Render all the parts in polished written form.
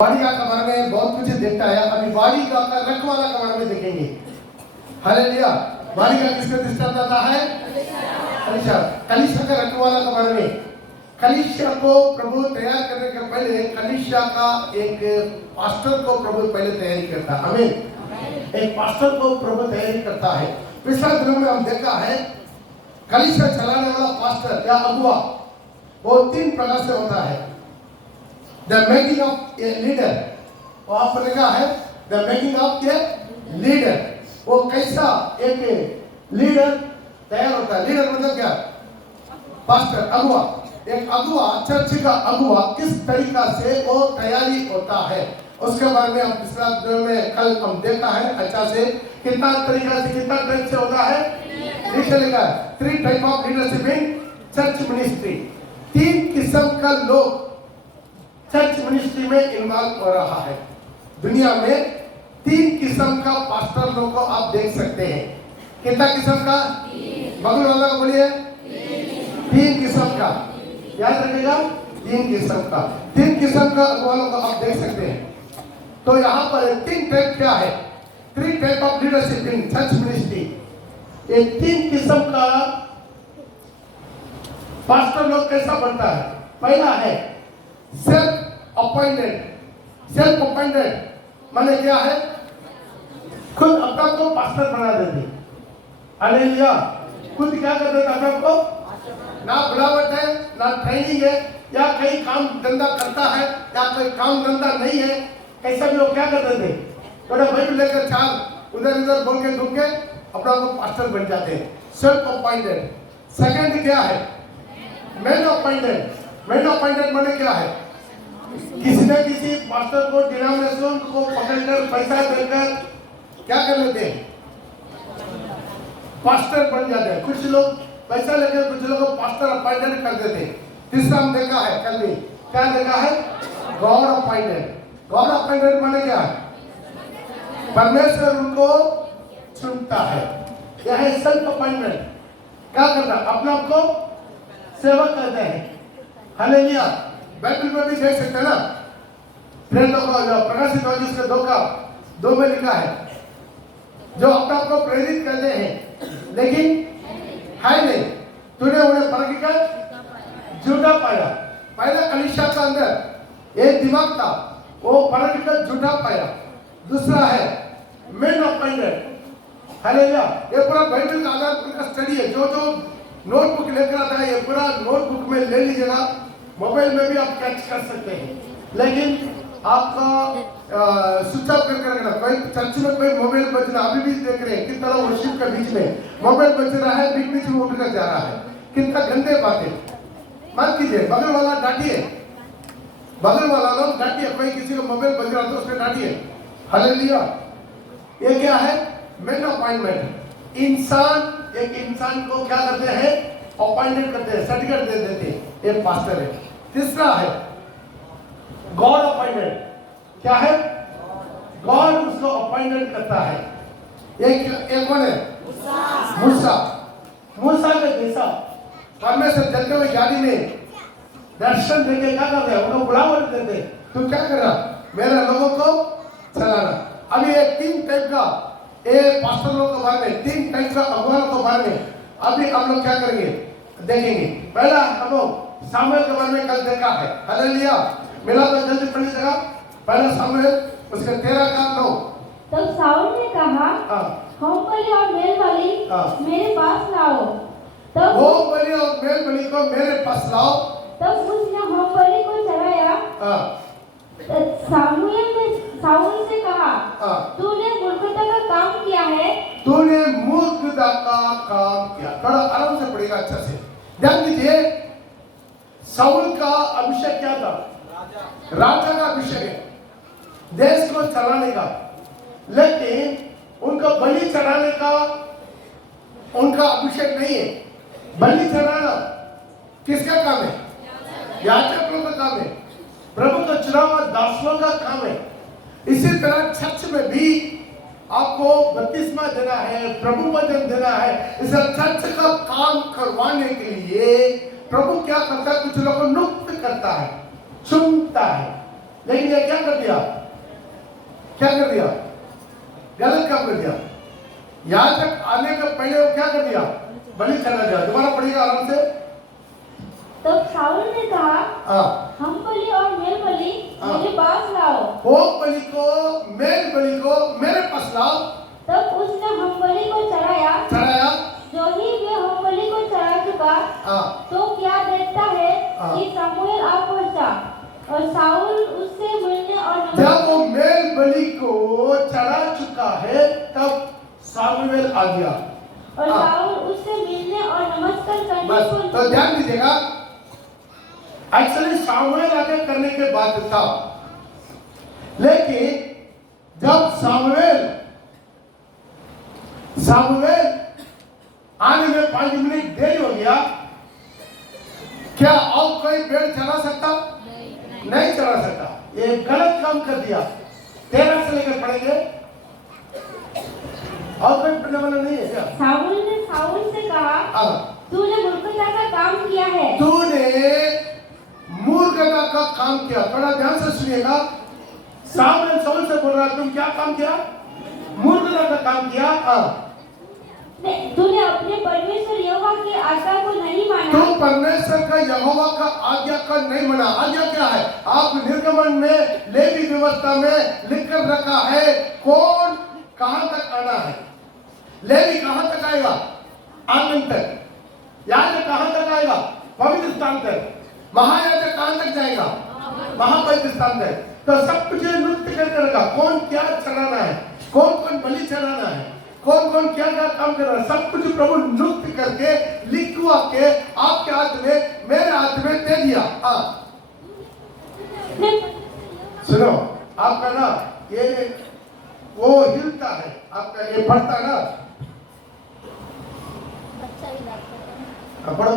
वाडिका के बारे में बहुत कुछ देखता है। अभी वाडिका का रखवाला के बारे में देखेंगे। हालेलुया। वाडिका किसका दृष्टांत आता है? कलीसिया। कलीसिया का रखवाला के बारे में, कलीसिया को प्रभु तैयार करने के पहले कलीसिया का एक पास्टर को प्रभु पहले तैयारी करता है। आमीन। एक पास्टर को प्रभु तैयारी करता है। पिछले दिनों में हम देखा है कलीसिया चलाने वाला पास्टर या अगुआ वो तीन प्रकार से होता है। The making of a leader, वो आपको लिखा है the making of a leader। वो कैसा एक लीडर तैयार होता है। लीडर मतलब क्या? पास्टर, अगुआ। एक अगुआ, चर्च का अगुआ किस तरीका से वो तैयारी होता है उसके बारे में हम पिछला दिन में कल हम देखा है अच्छा से। कितना तरीका से, कितना टाइप से होता है? नीचे लिखा है 3 type of leadership in church ministry. 3 किस्म का लोग चर्च मिनिस्ट्री में इन्वॉल्व हो रहा है। दुनिया में 3 किस्म का पास्टर लोग को आप देख सकते हैं। कितना किस्म का? बगल वाला को बोलिए 3 किस्म का। याद रखिएगा 3 किस्म का। 3 किस्म का वालों को आप देख सकते हैं। तो यहाँ पर 3 टाइप क्या है? 3 type of leadership in church ministry. ये 3 किस्म का पास्टर लोग कैसा बनता है? पहला है सेल्फ अपॉइंटेड। सेल्फ अपॉइंटेड माने क्या है? खुद अपना को पास्टर बना देते। हालेलुया। खुद क्या कर देता अपने को? ना बुलावट है, ना ट्रेनिंग है, या कहीं काम धंधा करता है या कोई काम धंधा नहीं है, कैसा भी वो क्या कर देते? थोड़ा बाइबल लेकर चाल उधर उधर बोल के घूम के अपना को पास्टर बन जाते हैं। Self appointed. सेकंड क्या है? Man appointed. मैन अपॉइंटेड माने क्या है? किसी न किसी पास्टर को डिनोमिनेशन को पकड़कर पैसा देकर क्या कर लेते हैं? पास्टर बन जाते हैं। कुछ लोग पैसा लेकर कुछ लोगों को पास्टर अपॉइंटेड कर देते हैं। तीसरा हम देखा है कल भी, क्या देखा है? God appointed. गॉड अपॉइंटेड माने क्या है? परमेश्वर उनको चुनता है। यह है सेल्फ अपॉइंटमेंट। क्या करना? अपने आप को सेवा करते हैं। हालेलुया। बाइबल में भी देख सकते हैं ना, प्रेरितों का जो प्रकाशित वाक्य उसके 2 में लिखा है जो अपने आप को प्रेरित करते हैं लेकिन है नहीं, तूने उन्हें परख कर झूठा पाया। पहला कलीसिया का अंदर एक दिमाग था, वो परख कर झूठा पाया। दूसरा है मैन अपॉइंटेड। हालेलुया। ये पूरा बाइबल का आधार पर स्टडी है। जो नोटबुक लेकर आता है ये पूरा नोटबुक में ले लीजिएगा। मोबाइल में भी आप कैच कर सकते हैं, लेकिन आपका स्विच ऑफ करके रखना। कोई चर्च में कोई मोबाइल बज रहा, अभी भी देख रहे हैं किस तरह वर्शिप के बीच में मोबाइल बज रहा है, बीच में उठकर जा रहा है। कितना गंदे बातें मत कीजिए। बगल वाला डांटिए, बगल वाला लोग डांटिए। कोई किसी को मोबाइल बज रहा तो उसको डांटिए। हालेलुया। ये क्या है? Man appointment. एक इंसान को क्या करते हैं? अपॉइंटेड करते हैं, सर्टिफिकेट दे देते हैं, ये पास्टर है। तीसरा है गॉड अपॉइंटेड। क्या है? गॉड उसको अपॉइंटेड करता है। एक कौन है? मूसा के जैसा परमेश्वर चलते हुए गाड़ी में दर्शन देके क्या करते हैं? उनको बुलावट देते। तू क्या कर रहा? मेरे लोगों को चलाना। अभी ये 3 टाइप का पास्टर लोगों के बारे में, 3 टाइप का अगुवाओं के बारे में अभी हम लोग क्या करेंगे देखेंगे। पहला हम लोग सामुएल के बारे में कल देखा है। हालेलुया। मिला तो जल्दी पढ़ी जगह। पहला सामुएल उसके 13 का 9। तब साउल ने कहा, होमबलि और मेलबलि मेरे पास लाओ। तब होमबलि और मेलबलि को मेरे पास लाओ। तब उसने होमबलि को चढ़ाया। सामुएल से कहा, तूने मूर्खता का काम किया है। तूने मूर्खता का काम किया। थोड़ा आराम से पढ़ेगा, अच्छा से ध्यान दीजिए। साउल का अभिषेक क्या था? राजा का अभिषेक है, देश को चलाने का। लेकिन उनका बलि चढ़ाने का उनका अभिषेक नहीं है। बलि चढ़ाना किसका काम है? याजक लोगों का काम है। प्रभु का चुना हुआ दासों का काम है। इसी तरह चर्च में भी आपको बपतिस्मा देना है, प्रभु वचन देना है। इस चर्च का काम करवाने के लिए प्रभु क्या करता है? कुछ लोगों को नियुक्त करता है, चुनता है। लेकिन ये क्या कर दिया? क्या कर दिया? गलत काम कर दिया। यहाँ तक आने का पहले वो क्या कर दिया? बलि चढ़ा दिया। दोबारा पढ़िएगा आराम से। तब शाऊल ने कहा, हम बलि और मेल बलि मेरे पास लाओ। भोग बलि को, मेल बलि को मेरे पास लाओ। तब उसने हम बलि को चढ़ाया। जो ही वे हम बलि को चढ़ा चुका, तो क्या देखता है कि शमूएल आ पहुंचा और शाऊल उससे मिलने और जब वो मेल बलि को चढ़ा चुका है तब शमूएल आ गया और शाऊल उससे मिलने और नमस्कार करने को। तो ध्यान दीजिएगा, एक्चुअली शमूएल आगे करने के बाद था, लेकिन जब शमूएल आने में 5 मिनट देरी हो गया, क्या और कोई पेड़ चढ़ा सकता? नहीं चढ़ा सकता। ये गलत काम कर दिया। 13 से लेकर पढ़ेंगे। और कोई पढ़ने वाला नहीं है क्या? शाऊल ने शाऊल से कहा, तूने मूर्खता का काम किया है। तूने मूर्खता का काम किया। थोड़ा ध्यान से सुनिएगा। शाऊल से बोल रहा, तुम क्या काम किया? मूर्खता का काम किया। तूने अपने परमेश्वर यहोवा की आज्ञा को नहीं माना। तू परमेश्वर का यहोवा का आज्ञा का नहीं माना। आज्ञा क्या है? आप निर्गमन में लेवी व्यवस्था में लिखकर रखा है कौन कहां तक आना है। लेवी कहां तक आएगा? आंगन तक। याजक कहां तक आएगा? पवित्र स्थान तक। महायाजक कहां तक जाएगा? महापवित्र स्थान तक। तो सब कुछ नृत्य करके रखा, कौन क्या चढ़ाना है, कौन कौन बलि चढ़ाना है, कौन कौन क्या क्या काम कर रहा है, सब कुछ प्रभु नृत्य करके लिखवा के आपके हाथ में, मेरे हाथ में दे दिया। सुनो, आपका ना ये वो हिलता है, आपका ये बढ़ता ना। पढ़ो।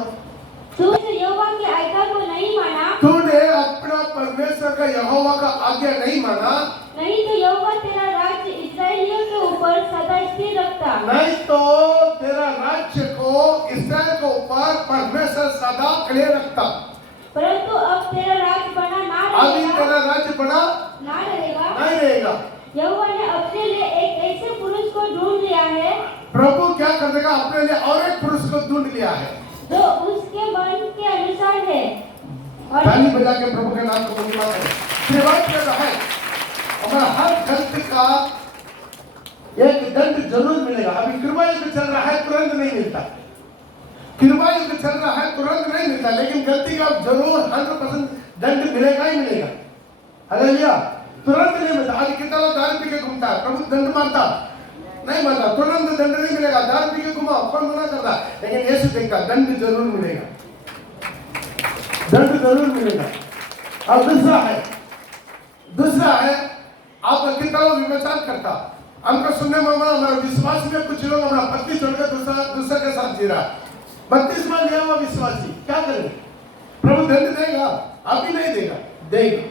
तूने यहोवा की आज्ञा को नहीं माना। तूने अपना परमेश्वर का यहोवा का आज्ञा नहीं माना। नहीं तो यहोवा तेरा राज्य इस्राएलियों के ऊपर सदा स्थिर रखता। नहीं तो तेरा राज्य को इस्राएल के ऊपर परमेश्वर सदा खड़े रखता। परंतु अब तेरा राज्य बना ना रहेगा। अभी तेरा राज्य बना ना रहेगा। नहीं रहेगा। यहोवा ने अपने लिए एक ऐसे पुरुष को ढूंढ लिया है। प्रभु क्या कर देगा? अपने लिए और एक पुरुष को ढूंढ लिया है जो उसके मन के अनुसार है। और ताली बजा के प्रभु के नाम को महिमा करें। रिवाइज कर रहा है, हमारा हर गलती का एक दंड जरूर मिलेगा। अभी कृपा युग चल रहा है, तुरंत नहीं मिलता। कृपा युग चल रहा है, तुरंत नहीं मिलता, लेकिन गलती का जरूर 100% दंड मिलेगा ही मिलेगा। हालेलुया। तुरंत नहीं मिलता। आज कितना लोग दारू पी के घूमता है, प्रभु दंड मारता नहीं मारता, तुरंत दंड नहीं मिलेगा। दारू पी के घुमाओ, कौन मना करता? लेकिन यीशु देखता दंड जरूर मिलेगा, दंड जरूर मिलेगा। और दूसरा है आप कितना लोग विचार करता, हमको सुनने में हमारा विश्वास में कुछ लोग हमारा पत्नी छोड़कर दूसरा के साथ जी रहा है। 32वां लिया हुआ विश्वासी क्या करेंगे? प्रभु दंड देगा? अभी नहीं देगा, देगा।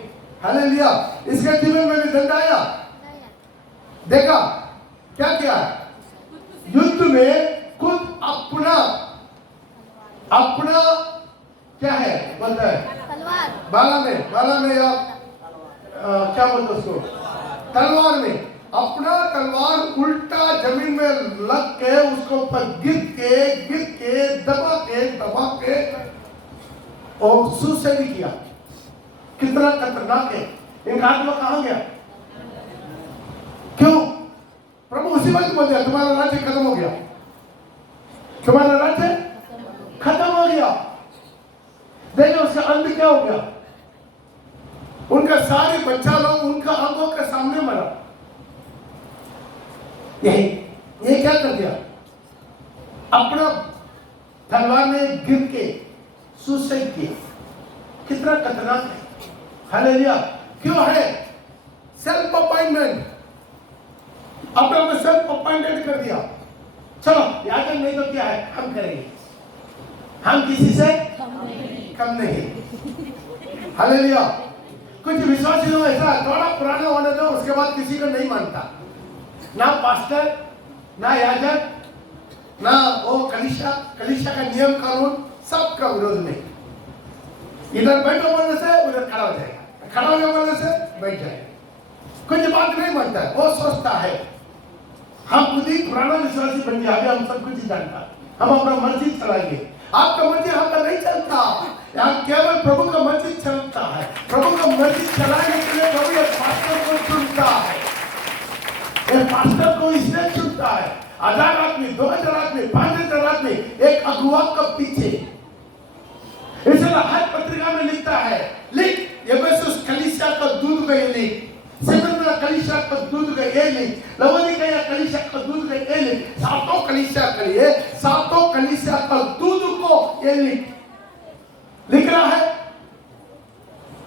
हालेलुया। इसके जीवन में भी दंड आया, देखा क्या किया? युद्ध में खुद अपना क्या है बोलता है? बाला में या क्या बोलते उसको? तलवार में। अपना तलवार उल्टा जमीन में लग के उसको ऊपर गिर के दबा के और सुसाइड किया। कितना खतरनाक है। इनका आत्मा कहां गया? क्यों? प्रभु उसी वक्त बोल दिया तुम्हारा राज्य खत्म हो गया, तुम्हारा राज्य खत्म हो गया। देखिए उसका अंत क्या हो गया? उनका सारे बच्चा लोग उनका आंखों के सामने मरा। ये क्या कर दिया? अपना तलवार में गिर के सुसाइड किया। कितना खतरनाक है। हालेलुया। क्यों है? Self appointment. अपने को सेल्फ अपॉइंटेड कर दिया। चलो याजक नहीं तो क्या है, हम करेंगे, हम किसी से कम नहीं। हालेलुया। कुछ विश्वासी लोग ऐसा थोड़ा पुराना होने दो, उसके बाद किसी को नहीं मानता, ना पास्टर, ना याजक, ना वो कलीसिया का नियम कानून, सबका विरोध में। इधर बैठो बोलने से उधर खड़ा हो जाएगा। खड़ा होने वाले से बैठ जाए, कुछ बात नहीं बनता है, वो सोचता है हम खुद ही पुराना विश्वासी बन गया, अभी हम सब कुछ ही जानता, हम अपना मर्जी चलाएंगे। आपका मर्जी आपका नहीं चलता, यहाँ केवल प्रभु का मर्जी चलता है। प्रभु का मर्जी चलाने के लिए प्रभु एक पास्टर को चुनता है, एक पास्टर को इसलिए चुनता है। 1000 आदमी, 2000 आदमी, 5000 आदमी एक अगुआ का पीछे। इसलिए हर पत्रिका में लिखता है, लिख एफेसुस कलीसिया का दूध का ये लिख, स्मुरना कलीसिया का दूध का ये लिख, लवोदिकिया कलीसिया का दूध का ये लिख, सातों कलीसिया के लिए सातों कलीसिया का दूध को ये लिख रहा है।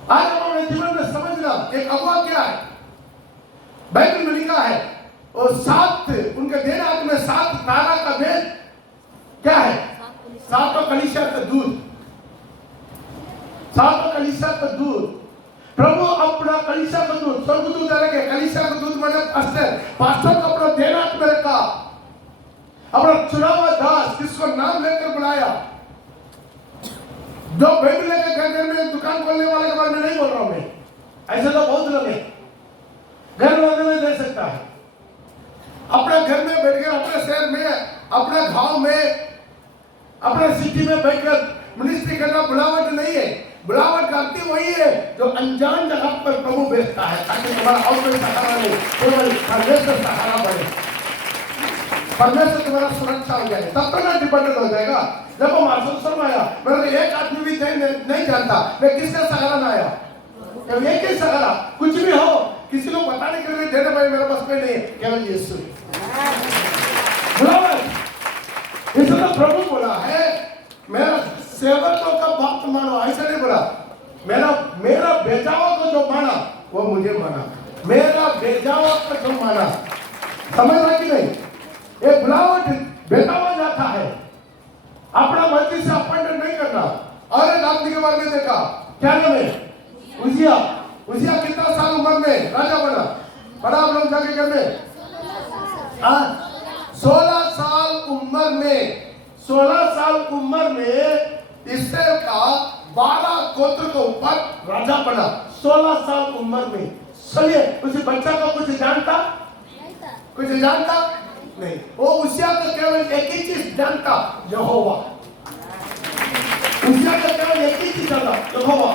आज हम अपने जीवन में समझना एक अगुआ क्या है। बाइबल में लिखा है और 7 उनके देह हाथ में 7 तारा का भेद क्या है? सातों कलीसिया का दूध, सातों कलीसिया का दूध। प्रभु अपना कलीसिया का दूध, स्वर्गदूत अलग है, कलीसिया का दूध मतलब पास्टर को अपना देह हाथ में रखा, अपना चुना हुआ दास जिसको नाम लेकर बुलाया। जो बाइबल लेकर घर में दुकान खोलने वाले के बारे में नहीं बोल रहा हूं मैं, ऐसे तो बहुत लोग हैं, घर वाले में दे सकता है, अपने घर में बैठकर, अपने शहर में, अपने गांव में, अपने सिटी में बैठकर मिनिस्ट्री करना बुलावट नहीं है। बुलावट करती वही है जो अनजान जगह पर प्रभु भेजता है, ताकि तुम्हारा और कोई सहारा नहीं, केवल परमेश्वर सहारा बने, परमेश्वर तुम्हारा सुरक्षा हो जाए, तब तक ना डिपेंडेंट हो जाएगा। जब हम आश्रम आया, मैंने एक आदमी भी नहीं जानता मैं किसका सहारा ना आया, एक ही सहारा, कुछ भी हो किसी को बताने के लिए देने भाई मेरे पास में नहीं है, केवल यीशु। इसलिए प्रभु बोला है मेरा सेवकों का बात मानो, ऐसा नहीं बोला मेरा भेजावा को जो माना वो मुझे माना, मेरा भेजावा को जो माना। समझ रहा कि नहीं? ये बुलावट भेजावा जाता है, अपना मर्जी से अपॉइंटमेंट नहीं करना। और एक आदमी के बारे में देखा, क्या नाम है? उजिया। उजिया कितना साल उम्र में राजा बना? बड़ा आप लोग जाके कर में 16 साल उम्र में, 16 साल उम्र में इसराइल का 12 गोत्र के ऊपर राजा बना, 16 साल उम्र में। चलिए उस बच्चा को कुछ जानता नहीं, वो उसिया का केवल एक ही चीज जानता, यहोवा। उसिया का केवल एक ही चीज जानता, यहोवा।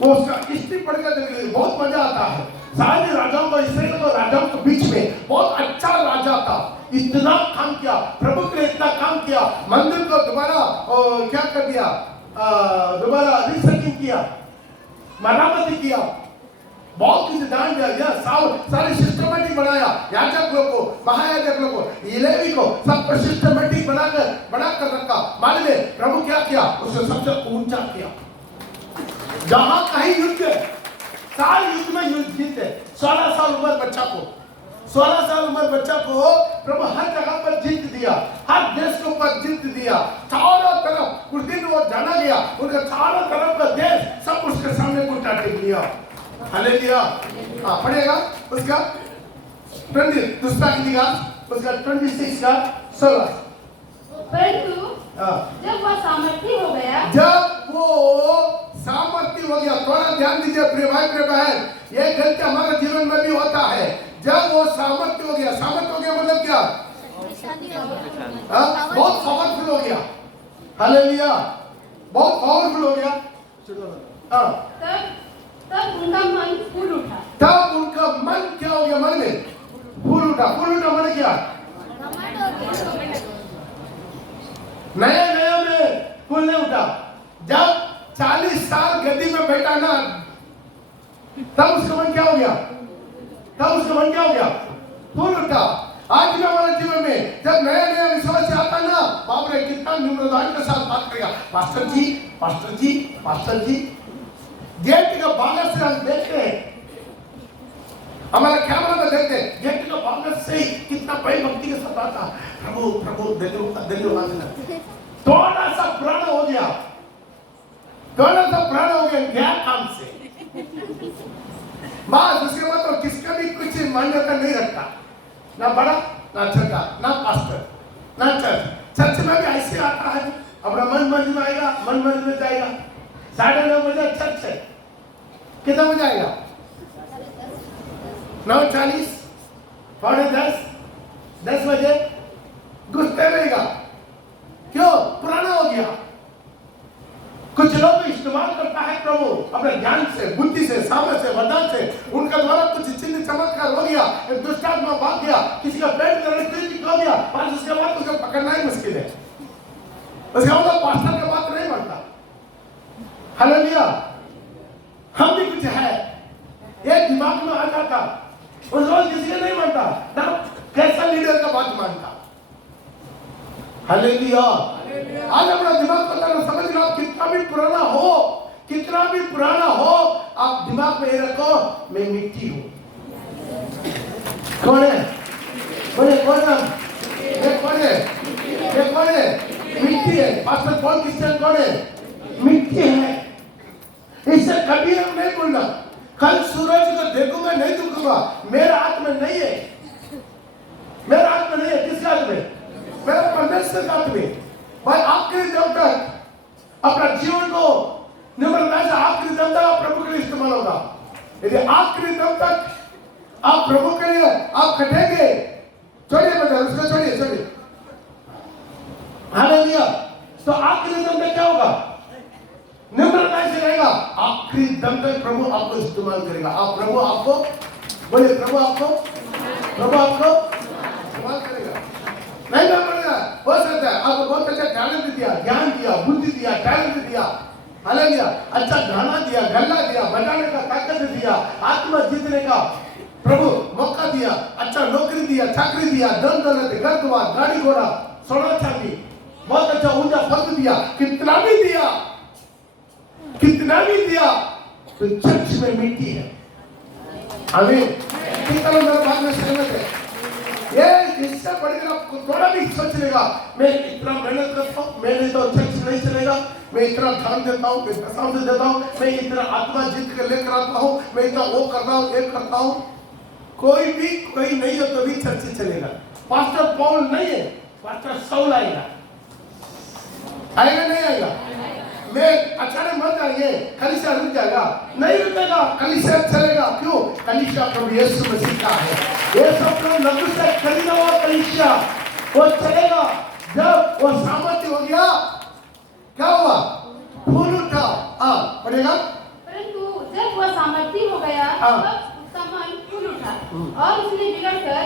वो उसका हिस्ट्री पढ़कर देखिए, बहुत मजा आता है। सारे राजाओं को, इसराइल के राजाओं के बीच में बहुत अच्छा राजा था, इतना काम किया, प्रभु ने इतना काम किया, मंदिर को दोबारा क्या कर दिया, दोबारा रिसेटिंग किया, मरम्मत किया, बहुत कुछ दान दिया, सारे सिस्टमेटिक बनाया, याजक लोग को, महायाजक लोग को, लेवी को, सब सिस्टमेटिक बनाकर रखा। मान ले प्रभु क्या किया, उसने सबसे ऊंचा किया। जहां कहीं युद्ध, साल युद्ध में युद्ध जीते, 16 साल उम्र बच्चा को, 16 साल उम्र बच्चा को प्रभु हर जगह पर जीत दिया, हर देश के ऊपर जीत दिया, चारों तरफ। उस दिन वो जाना गया, उनका चारों तरफ का देश सब उसके सामने घुटना टेक लिया। हालेलुया। पढ़ेगा उसका 20 दूसरा इतिहास, उसका 26 का 16। परंतु जब वह सामर्थ्य हो गया, जब वो सामर्थ्य हो गया, थोड़ा ध्यान दीजिए प्रिय भाई प्रिय बहन, ये गलती हमारे जीवन में भी होता है। जब वो सामर्थ्य हो गया, सामर्थ्य हो गया मतलब क्या? बहुत पावरफुल हो गया। हालेलुया, बहुत पावरफुल हो गया। तब उनका मन फूल उठा। तब उनका मन क्या हो गया? मन में फूल उठा। फूल उठा मन क्या? नया में फूल नहीं उठा। जब 40 साल गद्दी में बैठा ना, तब उसका मन क्या हो गया? फूल उठा। आज भी हमारे जीवन में जब नया विश्वास आता ना, बाप रे कितना निम्रदान के साथ बात करेगा, पास्टर जी। गेट का बाहर से हम देखते हैं, हमारे कैमरा में देखते हैं, गेट का बाहर से कितना बड़ी भक्ति के साथ आता, प्रभु दिल्ली थोड़ा सा पुराना हो गया, गया काम से। बस उसके बाद तो किसका भी कुछ मान्यता नहीं रखता, ना बड़ा, ना छोटा, ना पास्टर, ना चर्च में भी ऐसे आता है, अपना मन में आएगा, मन में जाएगा। 9:30 बजे चर्च है, कितना बजे आएगा? 9:40, 10:45, 10 बजे घुसते रहेगा। क्यों? पुराना हो गया। कुछ लोग इस्तेमाल करता है प्रभु अपने ज्ञान से, बुद्धि से, सामर्थ से, वरदान से, उनका द्वारा कुछ चिन्ह चमत्कार हो गया, एक दुष्ट आत्मा भाग गया, किसी का पेट दर्द हो गया, और उसके बाद उसको पकड़ना ही मुश्किल है। उसके बाद पास्टर का बात नहीं बनता। हालेलुया। हम भी कुछ है, एक दिमाग में आ जाता, उस रोज किसी का नहीं बनता ना, कैसा लीडर का बात मानता। हालेलुया। आज अपना दिमाग को समझ लो, कितना भी पुराना हो, कितना भी पुराना हो, आप दिमाग में ये रखो, मैं मिट्टी हूं। कौन है? बोले कौन है? ये कौन है? ये कौन है? मिट्टी है। पास्टर पॉल क्रिस्टियन कौन है? मिट्टी है। इससे कभी हम नहीं बोलना कल सूरज को देखूंगा नहीं देखूंगा, मेरा हाथ में नहीं है, मेरा हाथ में नहीं है। किसके हाथ में? मेरा परमेश्वर के हाथ में। भाई आखिरी दम तक अपना जीवन को निम्रता से आखिरी दम तक प्रभु के लिए इस्तेमाल होगा। यदि आखिरी दम तक आप प्रभु के लिए आप कटेंगे, छोड़िए बेटा उसको, छोड़िए। हालेलुया। तो आखिरी दम तक क्या होगा? निम्रता से रहेगा। आखिरी दम तक प्रभु आपको इस्तेमाल करेगा। आप प्रभु आपको बोले, प्रभु आपको इस्तेमाल करेगा। नहीं ना पड़ेगा, हो सकता है आपको बहुत अच्छा टैलेंट दिया, ज्ञान दिया, बुद्धि दिया, टैलेंट दिया, हालेलुया, अच्छा गाना दिया, गल्ला दिया, बजाने का ताकत दिया, आत्मा जीतने का प्रभु मौका दिया, अच्छा नौकरी दिया, चाकरी दिया, धन दौलत, घर द्वार, गाड़ी घोड़ा, सोना चांदी, बहुत अच्छा ऊंचा पद दिया, कितना भी दिया, तो चर्च में मिट्टी है। आमीन। कितना लोग मेरे बात में सहमत है? ये इससे बढ़कर आपको थोड़ा भी सोच लेगा, मैं इतना मेहनत करता हूँ, मेरे तो चर्च नहीं चलेगा, मैं इतना ध्यान देता हूँ, मैं दशम से देता हूँ, मैं इतना आत्मा जीत कर लेकर आता हूँ, मैं इतना वो करता हूँ, ये करता हूँ, कोई नहीं हो तो भी चर्च चलेगा। पास्टर पॉल नहीं है, पास्टर साउल आएगा नहीं आएगा? मैं अचानक मत आइए, कलीसिया रुक जाएगा? नहीं रुकेगा, कलीसिया चलेगा। क्यों? कलीसिया प्रभु यीशु मसीह का है। ये सब लोग लघु से खरीदा हुआ कलीसिया वो चलेगा। जब वो सामर्थ्य हो गया, क्या हुआ? फूल उठा। पड़ेगा। परंतु जब वह सामर्थ्य हो गया, तब उसका मन फूल उठा और उसने बिगड़कर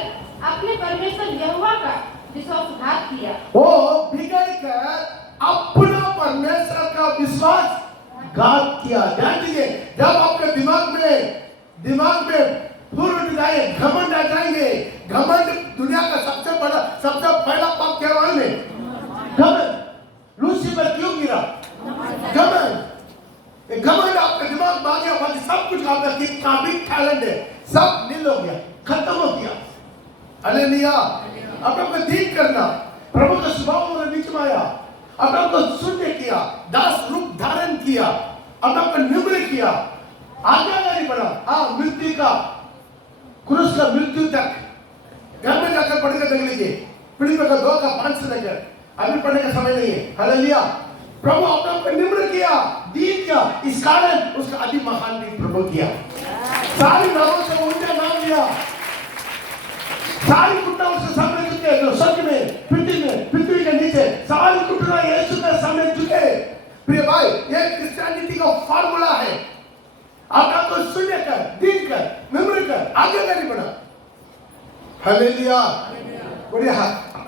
अपने परमेश्वर यहोवा का विश्वासघात किया। वो बिगड़कर अपना परमेश्वर का विश्वास घात किया। ध्यान दीजिए, जब आपके दिमाग में फूल उठ जाए, घमंड आ जाएंगे। घमंड दुनिया का सबसे पहला पाप क्या हुआ है? घमंड। लूसीफर क्यों गिरा? घमंड आपके दिमाग में आ गया, बाकी सब कुछ आपका कितना भी टैलेंट है सब नील हो गया, खत्म हो गया। हालेलुया। अपने को ठीक करना, प्रभु का स्वभाव मेरे बीच में आया, अपने को शून्य किया, दास रूप धारण किया, अपने को निम्र किया, आगे नहीं बढ़ा। मृत्यु का क्रूस का मृत्यु तक घर में जाकर पढ़कर देख लीजिए, फिलिप्पियों का 2 का 5 से लेकर, अभी पढ़ने का समय नहीं है। हालेलुया। प्रभु अपने को निम्र किया, दीन किया, इस कारण उसका अति महान भी प्रभु किया। सारी नामों से ऊंचा नाम दिया, सारी घुटना उसके सामने झुके, जो स्वर्ग में, पृथ्वी के नीचे सारी घुटना यीशु के सामने झुके। प्रिय भाई, ये क्रिश्चियनिटी का फार्मूला है। आपका तो शून्य कर, दीन कर, निम्र कर, आगे नहीं बढ़ा। हालेलुया। बढ़िया।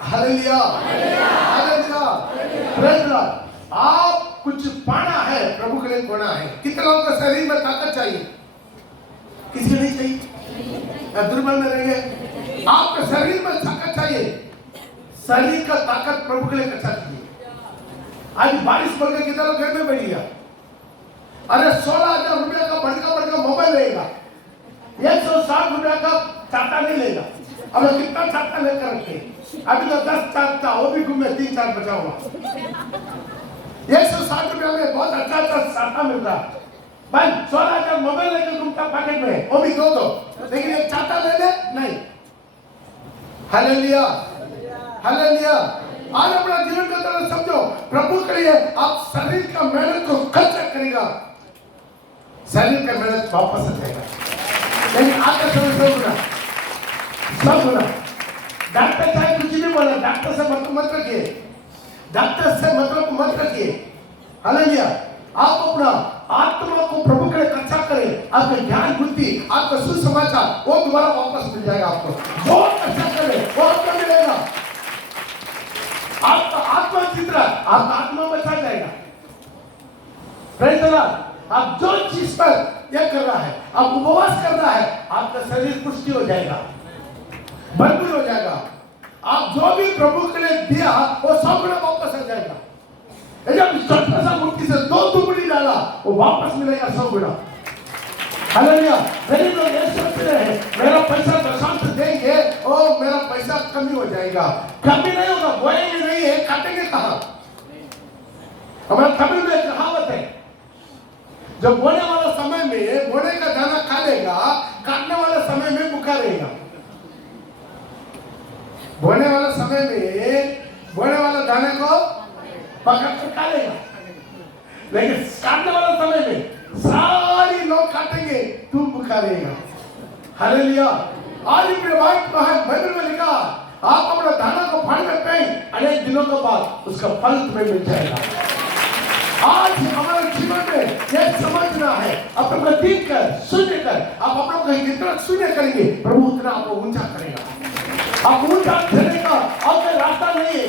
हालेलुया। Praise Lord. आप कुछ पाना है, प्रभु के लिए पाना है। कितने लोगों को शरीर में ताकत चाहिए? किसी नहीं चाहिए? दुर्बल में रहेंगे। आपके शरीर में ताकत चाहिए, शरीर का ताकत प्रभु के लिए अच्छा चाहिए। आज बारिश पड़ गई, कितना लोग घर में बैठ गया? अरे 16,000 रुपया का बढ़का मोबाइल लेगा, 160 रुपया का चाटा नहीं लेगा। अब कितना चाटा लेकर रखे? अभी तो 10 चाटा, वो भी घूमे 3-4 बचा हुआ। 160 रुपया में बहुत अच्छा चाटा मिल रहा है। भाई 16,000 मोबाइल लेकर घूमता पैकेट में, वो भी दो, लेकिन एक चाटा ले ले नहीं। हालेलुया। आज अपना जीवन को तरह समझो, प्रभु के लिए आप शरीर का मेहनत को खर्च करेगा, शरीर का मेहनत वापस आ जाएगा। लेकिन आपका समय सब गुना। डॉक्टर चाहे कुछ भी बोले, डॉक्टर से मतलब मत रखिए, डॉक्टर से मतलब मत रखिए। हालेलुया। आप अपना आत्मा को प्रभु के लिए कच्चा करें, आपका ज्ञान बुद्धि, आपका सुसमाचार वो दोबारा वापस मिल जाएगा आपको। जो कच्चा करें वो आपको मिलेगा। आपका आत्मा चित्र, आपका आत्मा बचा जाएगा। Praise the Lord. आप जो चीज पर यह कर रहा है, आप उपवास कर रहा है, आपका शरीर पुष्टि हो जाएगा, भरपूर हो जाएगा। आप जो भी प्रभु के लिए दिया वो 100 गुना वापस आ जाएगा। जब छोटा सा मुट्ठी से 2 टुकड़ी डाला, वो वापस मिलेगा 100 गुना। हालेलुया। गरीब लोग ये सोचते हैं मेरा पैसा दशांश देंगे और मेरा पैसा कमी हो जाएगा। कमी नहीं होगा, बोएंगे नहीं है, काटेंगे कहाँ? हमारा तमिल में कहावत है, जब बोने वाला समय में बोने का दाना खा लेगा, काटने वाला समय में भूखा रहेगा। बोने वाला समय में बोने वाला दाने को पकड़ कर खा लेगा, लेकिन काटने वाला समय में सारी लोग काटेंगे, तू भूखा रहेगा। हालेलुया। आज मेरे बाइबल में लिखा, आप अपना दाना को फाड़ में फेंक, अनेक दिनों के बाद उसका फल तुम्हें मिल जाएगा। आज हमारे जीवन में यह समझना है, अपना दिन कर शून्य कर, आप अपना को जितना शून्य करेंगे प्रभु उतना आपको ऊंचा करेगा। आप ऊंचा चलने का आपका रास्ता नहीं है।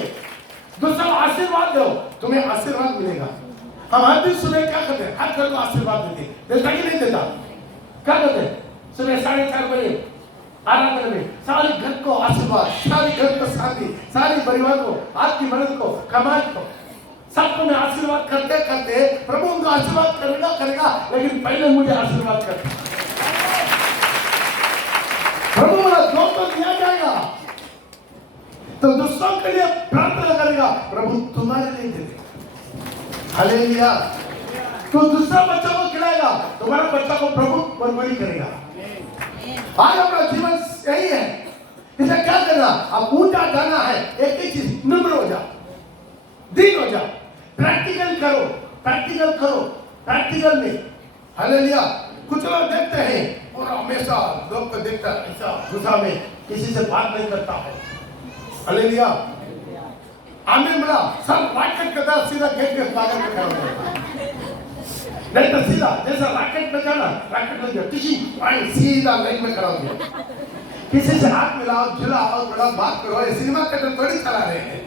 दूसरा आशीर्वाद दो, तुम्हें आशीर्वाद मिलेगा। हम हर दिन सुबह क्या करते हैं? हर घर को आशीर्वाद देते, देता कि नहीं देता? क्या करते हैं? सुबह 4:30 बजे आराधना में सारे घर को आशीर्वाद, सारे घर को शांति, सारे परिवार को, आपकी मदद को, कमाई को, सबको मैं आशीर्वाद करते करते प्रभु उनको आशीर्वाद करेगा, लेकिन पहले मुझे आशीर्वाद कर। प्रभु बोला जो तो दिया जाएगा, तो दूसरों के लिए प्रार्थना करेगा, प्रभु तुम्हारे लिए दे देगा। हालेलुया। तो दूसरा बच्चा को खिलाएगा, तुम्हारा बच्चा को प्रभु बरबरी करेगा। आज अपना जीवन यही है। इसे क्या करना? अब ऊंचा जाना है, एक ही चीज, नम्र हो जा, दीन हो जा, प्रैक्टिकल करो, प्रैक्टिकल करो, प्रैक्टिकल में। हालेलुया। कुछ लोग देखते हैं और हमेशा लोग को देखता है ऐसा गुस्सा में, किसी से बात नहीं करता है। हालेलुया। आमीन बोला, सब रॉकेट के तरह सीधा गेट के बाहर में खड़ा हो गया। नहीं तो सीधा जैसा रॉकेट में जाना, रॉकेट में गया, किसी पॉइंट सीधा लाइन में खड़ा हो गया। किसी से हाथ मिलाओ, झुलाओ, बड़ा बात करो, ये सिनेमा के तरह थोड़ी चला रहे हैं।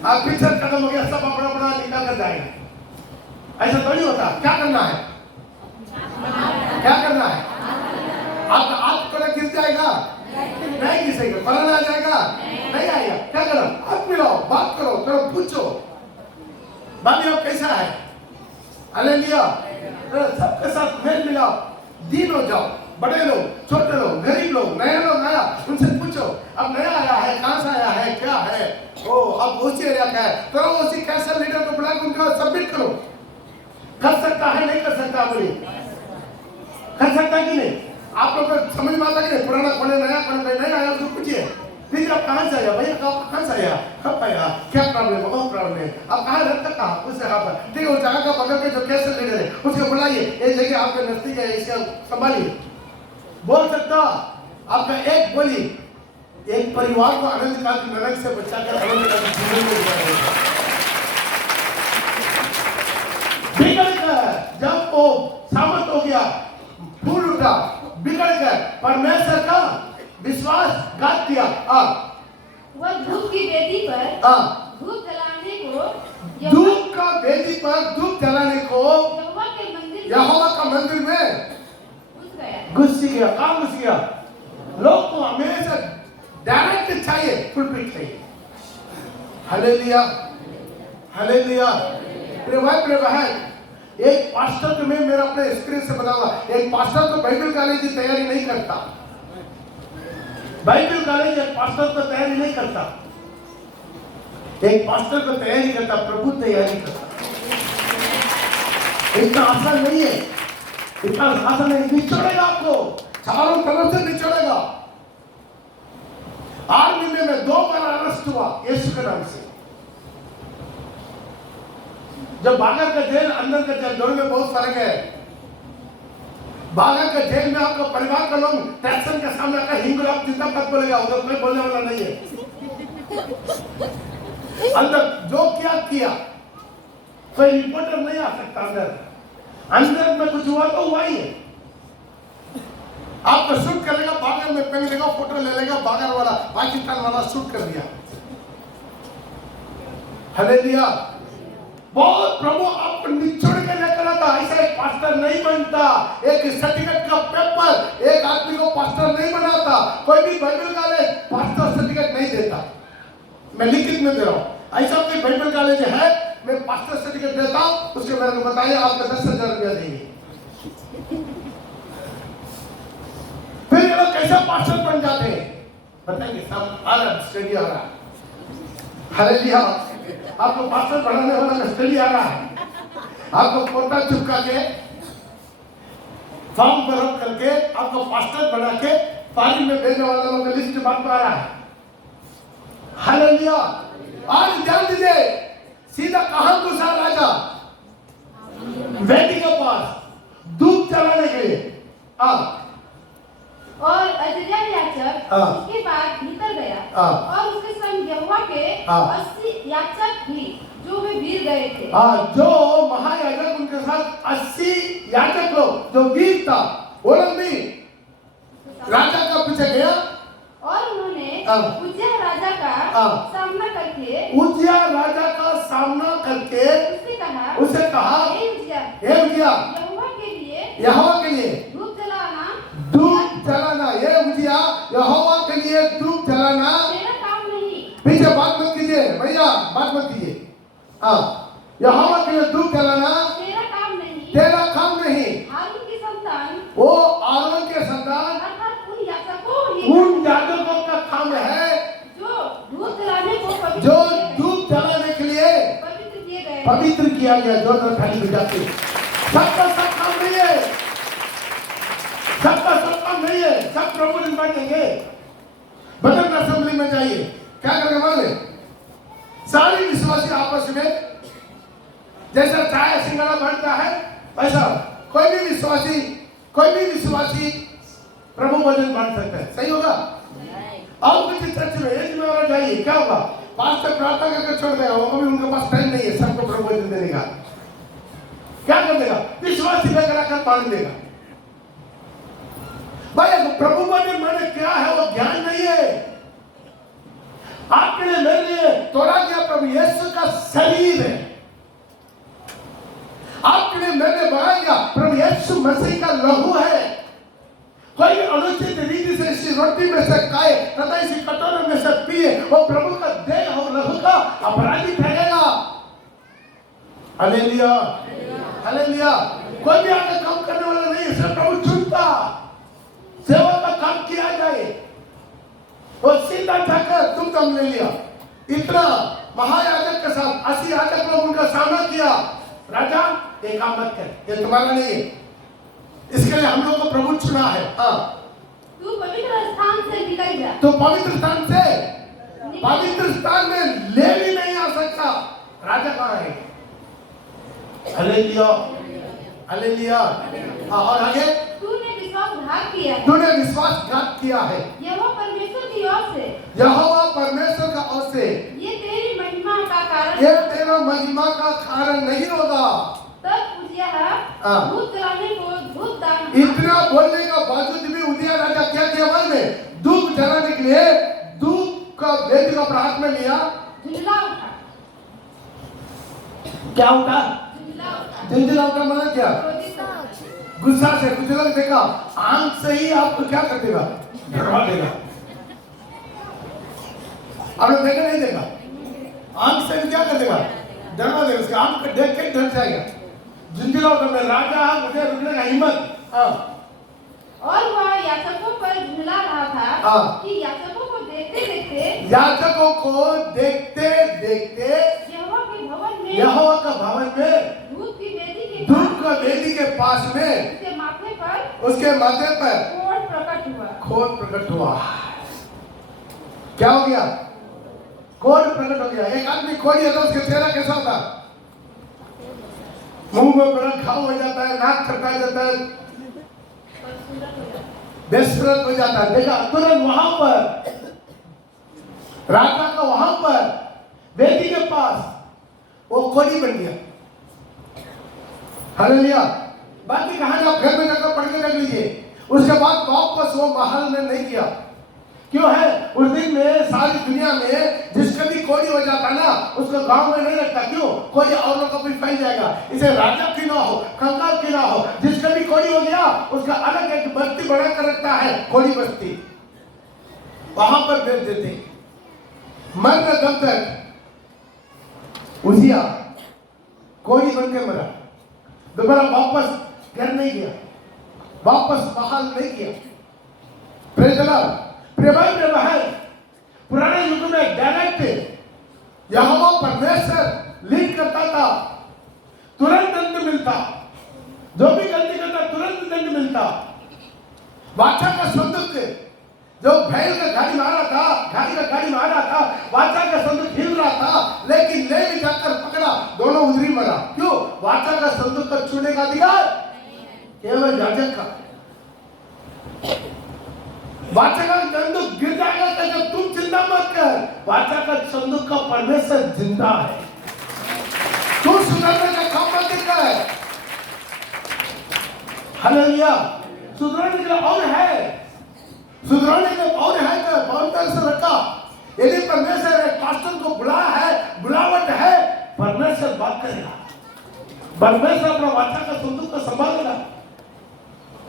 आप पिक्चर खत्म हो गया, सब अपना अपना निकाल कर जाएंगे, ऐसा थोड़ी होता। क्या करना है? क्या करना है? आपका हाथ थोड़ा गिर जाएगा, नहीं गिरेगा, फलन आ जाएगा, नहीं आएगा। क्या करो? हाथ मिलाओ, बात करो, थोड़ा पूछो, भाभी आप कैसा है? हालेलुया। सबके साथ मेल मिलाओ, दीन हो जाओ। बड़े लोग, छोटे लोग, गरीब लोग, नए लोग आया, उनसे पूछो, अब नया आया है, कहां से आया है, क्या है, ओ अब उसी एरिया का है, तो उसी कैसे लीडर को बुला उनका सबमिट करो। कर सकता है, नहीं कर सकता? बोलिए, कर सकता कि नहीं? आप लोग को समझ में आता कि नहीं? पुराना खोले, नया खोले, नहीं आया उसको पूछिए, फिर आप कहां से आया भैया, कहां से आया, कब आया, क्या प्रॉब्लम है, बहुत प्रॉब्लम है, अब कहां रहता, कहां, उस जगह पर, ठीक है, उस जगह का बगल के जो कैसे लीडर है उसको बुलाइए, ये जगह आपके नजदीक है, इसका संभालिए। बोल सकता आपका एक बोली एक परिवार को आनंद का नरक से बचाकर आनंद का जीवन में दिलाएगा। बिगड़ कर जब वो सामर्थ हो गया, फूल उठा, बिगड़ कर परमेश्वर का विश्वासघात किया। वह धूप की वेदी पर धूप जलाने को, धूप का वेदी पर धूप जलाने को यहोवा का मंदिर में घुस गया। कहाँ घुस गया? लोग को हमेशा डायरेक्ट चाहिए, पुलपिट चाहिए। Hallelujah, hallelujah. प्रिय भाई, प्रिय बहन, एक पास्टर को मैं मेरा अपने एक्सपीरियंस से बताऊंगा। एक पास्टर तो बाइबल कॉलेज की तैयारी नहीं करता, बाइबल कॉलेज एक पास्टर को तैयारी नहीं करता, एक पास्टर को तैयारी करता, प्रभु तैयारी करता। इतना आसान नहीं है, इतना आसान नहीं। निचोड़ेगा आपको, चारों तरफ से निचोड़ेगा। आर्मी में मैं 2 बार अरेस्ट हुआ यीशु के नाम से। जब बाहर का जेल, अंदर का जेल, दोनों में बहुत फर्क है। भागा के जेल में आपका परिवार का लोग टैक्सन के सामने का हिंदू आप जितना पद बोलेगा उधर कोई बोलने वाला नहीं है। अंदर जो किया कोई रिपोर्टर नहीं आ सकता अंदर में कुछ हुआ तो हुआ ही है। आपको शूट करेगा, बागर में पेंग लेगा, फोटो ले लेगा, बागर वाला पाकिस्तान वाला शूट कर दिया। हालेलुया। बहुत प्रभु आपको निचोड़ के लेकर आता। ऐसा एक पास्टर नहीं बनता, एक सर्टिफिकेट का पेपर एक आदमी को पास्टर नहीं बनाता। कोई भी बाइबल कॉलेज पास्टर सर्टिफिकेट नहीं देता। मैं लिखित में दे रहा हूं। ऐसा कोई बाइबल कॉलेज है मैं पास्टर सर्टिफिकेट देता हूं, उसके मेरे को बताइए आपको 10,000 रुपया देंगे। फिर ये लोग कैसे पास्टर बन जाते हैं बताएंगे। सब अलग स्टडी आ रहा है। हालेलुया। आपको पास्टर बनाने वाला स्टडी आ रहा है। आपको फोटो चिपका के फॉर्म भर करके आपको पास्टर बना के पानी में भेजने वाला लोगों का लिस्ट बात आ रहा है। हालेलुया। आज ध्यान दीजिए, सीधा कहां घुसा राजा वेदी के पास दूध चलाने के लिए। और अजर्या याचक उसके बाद भीतर गया और उसके संग यहोवा के 80 याचक भी जो वे वीर गए थे। जो महायाजक उनके साथ 80 याचक लोग जो वीर था वो लोग भी राजा का पीछे गया और उन्होंने उज्जिया राजा का सामना करके उससे कहा हे उज्जिया यहोवा के लिए धूप जलाना ये उजिया यहोवा के लिए धूप जलाना मेरा काम नहीं। पीछे बात मत कीजिए भैया, बात मत कीजिए। यहोवा के लिए धूप जलाना तेरा काम नहीं। तेरा काम नहीं। आरोन की संतान वो आरोन के संतान अर्थात उन याजकों का काम है जो धूप जलाने को जो धूप जलाने के लिए पवित्र किया गया। जो थाली बजाते सबका सब काम नहीं है, सबका सब काम नहीं है। सब प्रभु ने बांटेंगे। बटन असेंबली में जाइए, क्या करेंगे मालूम? सारे विश्वासी आपस में जैसा चाय सिंगाड़ा बांटता है वैसा कोई भी विश्वासी प्रभु भोजन बांट सकता है। सही होगा? और कुछ चर्च में एक में और जाइए, क्या होगा? पास्टर प्रार्थना करके छोड़ देगा, वो कभी उनके पास टाइम नहीं है सबको प्रभु भोजन देने का। क्या कर देगा? विश्वासी लेकर आकर बांट देगा। भाई प्रभु भोजन मैंने क्या है वो ज्ञान नहीं है। आपके लिए मेरे लिए तोड़ा गया प्रभु यीशु का शरीर है। आपके लिए मैंने बनाया गया प्रभु यीशु मसीह का लहू है। कोई अनुचित रीति से इसी रोटी में से खाए तथा इसी कटोरे में से पिए वो प्रभु का देह और लहू का अपराधी ठहरेगा। Hallelujah, hallelujah. कोई भी आगे काम करने वाला नहीं, सिर्फ प्रभु चुनता सेवा का काम किया जाए। और सीधा जाकर तुम दम ले लिया। इतना महायाजक के साथ 80 याजक लोग उनका सामना किया। राजा ये काम मत कर, ये तुम्हारा नहीं है। इसके लिए हम लोग को प्रभु चुना है। तू पवित्र स्थान से निकल जा। तो पवित्र स्थान में ले भी नहीं आ सकता। राजा कहाँ है? Hallelujah, hallelujah. और आगे तूने विश्वासघात किया है यहोवा परमेश्वर की ओर से। यहोवा परमेश्वर का ओर से ये तेरी महिमा का कारण, ये तेरा महिमा का कारण नहीं होगा। तब उजिया दूध जलाने को धूप दान। इतना बोलने का बावजूद भी उजिया राजा क्या किया मालूम? धूप जलाने के लिए धूप का वेदी का हाथ में लिया, झुंझला उठा। क्या उठा? झुंझला उठा मतलब क्या? गुस्सा से कुछ लोग देखा आंख से ही आपको क्या कर देगा? डरवा देगा। आप लोग देखा नहीं देखा? आंख से भी क्या कर देगा? डरवा देगा। उसके आंख को देख के डर जाएगा। झुंझला उठा मैं राजा मुझे रुकने का हिम्मत। और वह याचकों पर झुला रहा था कि याचकों को देखते देखते यहोवा का भवन में धूप का वेदी के पास में उसके माथे पर खोट प्रकट हुआ। क्या हो गया? खोट प्रकट हो गया। एक आदमी खोड़ी है तो उसका चेहरा कैसा होता? मुंह में बड़ा घाव हो जाता है, नाक खटका जाता है, डेस्परेट हो जाता है। देखा तुरंत वहां पर राजा का वहां पर बेटी के पास वो कोड़ी बन गया। हालेलुया। बाकी कहानी आप घर में जाकर पढ़ के देख लीजिए। उसके बाद वापस वो महल में नहीं गया। क्यों है? उस दिन में सारी दुनिया में जिसका भी कोड़ी हो जाता ना उसको गांव में नहीं रखता। क्यों? कोड़ी और लोगों को भी फैल जाएगा। इसे राजा की ना हो, कंगाल की ना हो, जिसका भी कोड़ी हो गया उसका अलग एक बस्ती बना कर रखता है, कोड़ी बस्ती, वहां पर भेज देते। मरने दम तक उजिया कोड़ी बन के मरा। दोबारा वापस घर नहीं गया, वापस महल नहीं गया। Praise the Lord. प्रिय भाई प्रिय बहन, पुराने युग में डायरेक्ट यहोवा परमेश्वर लीड करता था, तुरंत दंड मिलता। जो भी गलती करता तुरंत दंड मिलता। वाचा का संदूक जो बैल का गाड़ी मारा था, गाड़ी का गाड़ी मारा था, वाचा का संदूक हिल रहा था, लेकिन ले भी जाकर पकड़ा, दोनों उधरी मरा। क्यों? वाचा का संदूक का छूने का अधिकार केवल याजक का। वाचा का संदूक गिर जाएगा तो तुम चिंता मत कर, वाचा का संदूक का परमेश्वर जिंदा है। तू सुधरने का काम मत कर। हालेलुया। सुधरने के लिए और है, सुधरने के लिए और है तो बाउंडर से रखा। यदि परमेश्वर एक पास्टर को बुलाया है, बुलावट है, परमेश्वर बात करेगा, परमेश्वर अपना वाचा का संदूक को संभालेगा।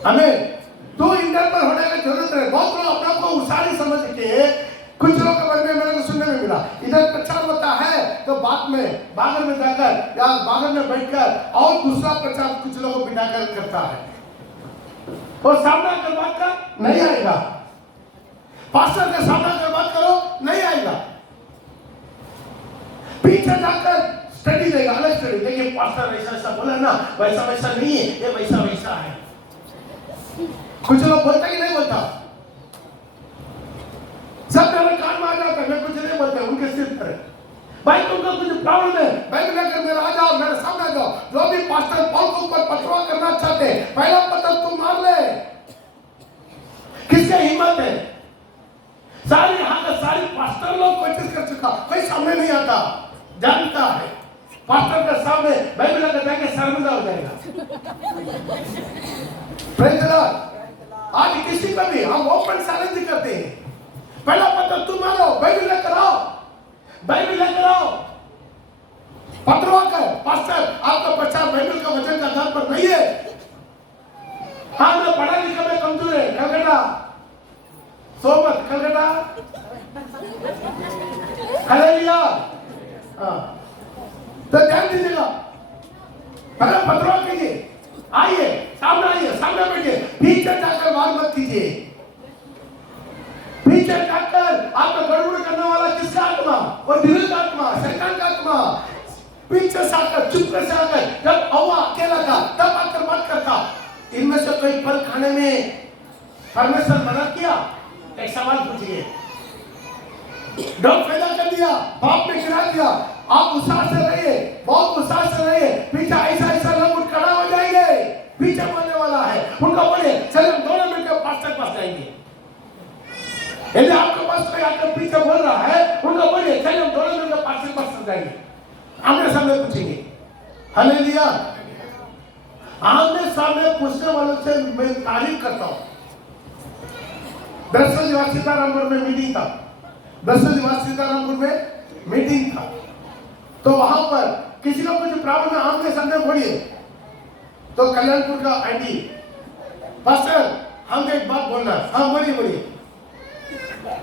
हमें तो इंटर पर होने की जरूरत है। बहुत लोग अपने को उसारी समझ के, कुछ लोगों के बारे में मेरे को सुनने में मिला, इधर प्रचार होता है तो बाद में बागर में जाकर या बागर में बैठकर और दूसरा प्रचार कुछ लोगों को बिठाकर करता है। और सामने अगर बात कर नहीं आएगा, पास्टर के सामने अगर बात करो नहीं आएगा, पीछे जाकर स्टडी देगा, अलग स्टडी। देखिए पास्टर ऐसा ऐसा बोला ना, वैसा वैसा नहीं है, ये वैसा वैसा है। कुछ लोग बोलता कि नहीं बोलता, सब मेरे कान में आ जाता है, मैं कुछ नहीं बोलता उनके सिर पर। भाई तुमको कुछ प्रॉब्लम है, भाई लेकर मेरे आ जाओ, मेरे सामने आ जाओ। जो भी पास्टर पॉल के ऊपर पथरवा करना चाहते हैं, पहला पत्थर तुम मार ले। किसकी हिम्मत है? सारी यहाँ का सारी पास्टर लोग कोशिश कर चुका, कोई सामने नहीं आता, जानता है पास्टर के सामने बाइबल लेकर जाके शर्मिंदा हो जाएगा। Praise the Lord. आज किसी का भी हम ओपन चैलेंज करते हैं, पहला पत्थर तुम मारो, बाइबल लेकर आओ, बाइबल लेकर आओ, पथरवा कर। पास्टर आपका प्रचार बाइबल का वचन के आधार पर नहीं है। हाँ मैं पढ़ा लिखा में कमजोर है, कलकत्ता सोमत कलकत्ता। हालेलुया। तो ध्यान दीजिएगा, पहले पथरवा कीजिए, आइए सामने, आइए सामने बैठिए, पीछे जाकर वार मत कीजिए। पीछे जाकर आपका गड़बड़ करने वाला किसका आत्मा? वो दिल का आत्मा, शैतान का आत्मा। पीछे से आकर, चुपके से आकर, जब अव्वा अकेला था तब आकर बात करता। इनमें से कोई फल खाने में परमेश्वर मना किया? एक सवाल पूछिए। डर पैदा कर दिया, पाप में गिरा दिया, आप उत्साह से रहिए, बहुत उत्साह से रहिए। पीछे ऐसा ऐसा लोग खड़ा हो जाएंगे, पीछे बोलने वाला है, उनको बोलिए चलो दोनों मिलकर पास्टर के पास जाएंगे। यदि आपके पास कोई आकर पीछे बोल रहा है, उनको बोलिए चलो दोनों मिलकर पास्टर के पास जाएंगे। आमने सामने पूछेंगे। हालेलुया। आमने सामने पूछने वालों से मैं तारीफ करता हूँ। बृहस्पतिवार सीतारामपुर में मीटिंग था, बृहस्पतिवार सीतारामपुर में मीटिंग था, तो वहां पर किसी को कुछ प्रॉब्लम है, आमने सामने बोलिए। तो कल्याणपुर का आईडी, पास्टर हमको एक बात बोलना है। हाँ बोलिए बोलिए।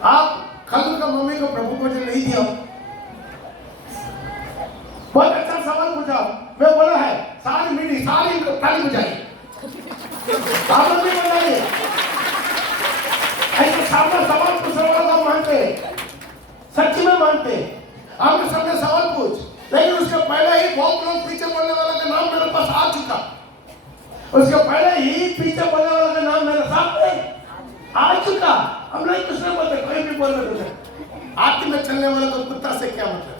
आप खालू का मम्मी को प्रभु को नहीं दिया? बहुत अच्छा सवाल पूछा। मैं बोला है सारी मीटिंग सारी ताली बजाई, आप लोग नहीं बजाइए। ऐसे सामने सवाल पूछने वाला हम मानते, सच में मानते। आपके सामने सवाल पूछ, लेकिन उसके पहले ही बहुत लोग पीछे बोलने वाला का नाम मेरे पास आ चुका। उसके पहले ही पीछे बोलने वाला का नाम मेरे सामने आ चुका। हम नहीं कुछ नहीं बोलते, कोई भी बोल रहे। आती में चलने वाला को कुत्ता से क्या मतलब?